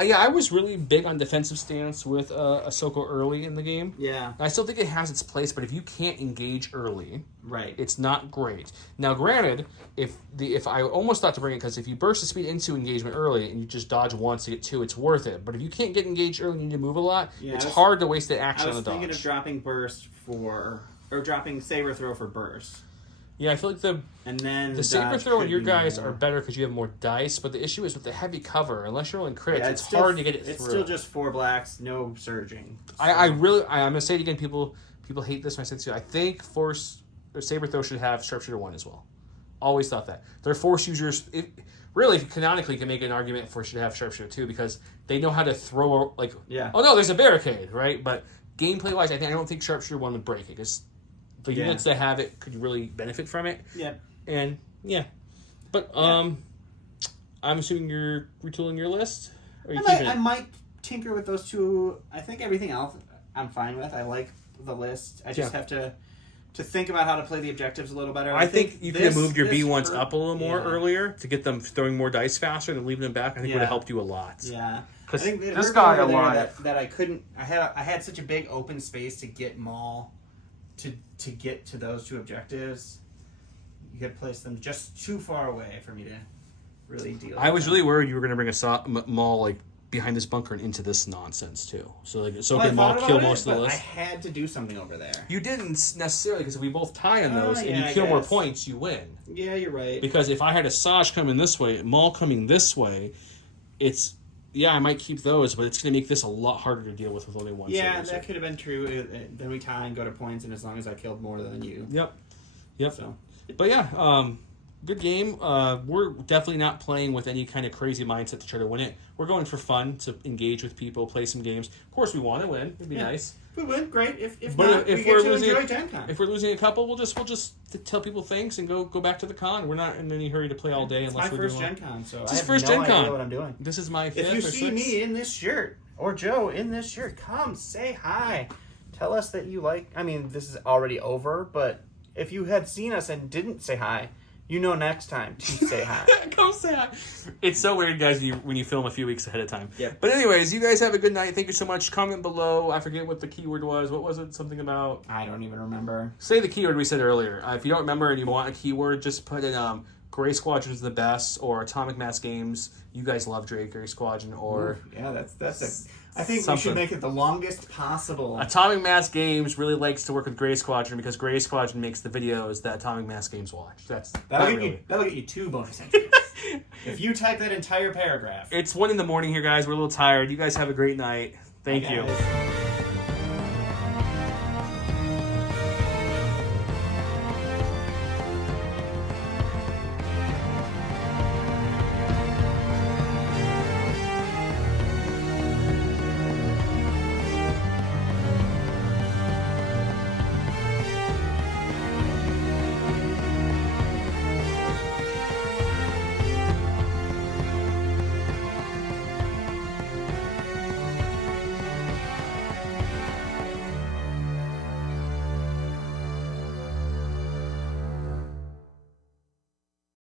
Yeah, I was really big on defensive stance with Ahsoka early in the game. Yeah. I still think it has its place, but if you can't engage early, right, it's not great. Now, granted, if I almost thought to bring it, because if you burst the speed into engagement early and you just dodge once to get 2, it's worth it. But if you can't get engaged early and you need to move a lot, it's hard to waste the action on the dodge. I was thinking of dropping burst dropping saber throw for burst. Yeah, I feel like the saber throw and your guys are better because you have more dice, but the issue is with the heavy cover, unless you're rolling crits, it's hard to get it through. It's still just 4 blacks, no surging. So. I'm going to say it again, people hate this when I say it too. I think saber throw should have sharpshooter 1 as well. Always thought that. They're force users. Really, canonically, can make an argument for should have sharpshooter 2 because they know how to throw, oh no, there's a barricade, right? But gameplay-wise, I don't think sharpshooter 1 would break it because the units that have it could really benefit from it. Yeah. And, But, I'm assuming you're retooling your list? Or I might tinker with those 2. I think everything else I'm fine with. I like the list. I just have to think about how to play the objectives a little better. I think you could have moved your B1s up a little more earlier to get them throwing more dice faster and leaving them back. I think would have helped you a lot. Yeah. I think this guy alive that I couldn't. I had such a big open space to get Maul to get to those 2 objectives. You could place them just too far away for me to really deal with I was really worried you were going to bring a Maul behind this bunker and into this nonsense too. So can Maul kill most of the list? I had to do something over there. You didn't necessarily, because if we both tie on those and you kill more points, you win. Yeah, you're right. Because if I had Asajj coming this way, Maul coming this way, it's... Yeah, I might keep those, but it's going to make this a lot harder to deal with only 1. Yeah, that could have been true. Then we tie and go to points, and as long as I killed more than you. Yep. So. But yeah, Good game. We're definitely not playing with any kind of crazy mindset to try to win it. We're going for fun, to engage with people, play some games. Of course, we want to win. It'd be nice. If we win, great. If But not, if we get we're to losing, enjoy Gencon. if we're losing a couple, we'll just tell people thanks and go back to the con. We're not in any hurry to play all day It's unless my we're first doing Gencon, so It's I his have first no Gencon. idea what I'm doing. This is my fifth If you or see sixth. me in this shirt, or Joe in this shirt, come say hi. Tell us that you like... I mean, this is already over, but if you had seen us and didn't say hi, you know next time to say hi. Come say hi. It's so weird, guys, when you film a few weeks ahead of time. Yeah. But anyways, you guys have a good night. Thank you so much. Comment below. I forget what the keyword was. What was it? Something about... I don't even remember. Say the keyword we said earlier. If you don't remember and you want a keyword, just put in Gray Squadron's the best, or Atomic Mass Games. You guys love Gray Squadron, or... Ooh, yeah, that's it. I think we something. should make it the longest possible. Atomic Mass Games really likes to work with Gray Squadron because Gray Squadron makes the videos that Atomic Mass Games watch. That'll get you 2 bonus entries. If you type that entire paragraph. It's 1 a.m. here, guys. We're a little tired. You guys have a great night. Thank you. Guys.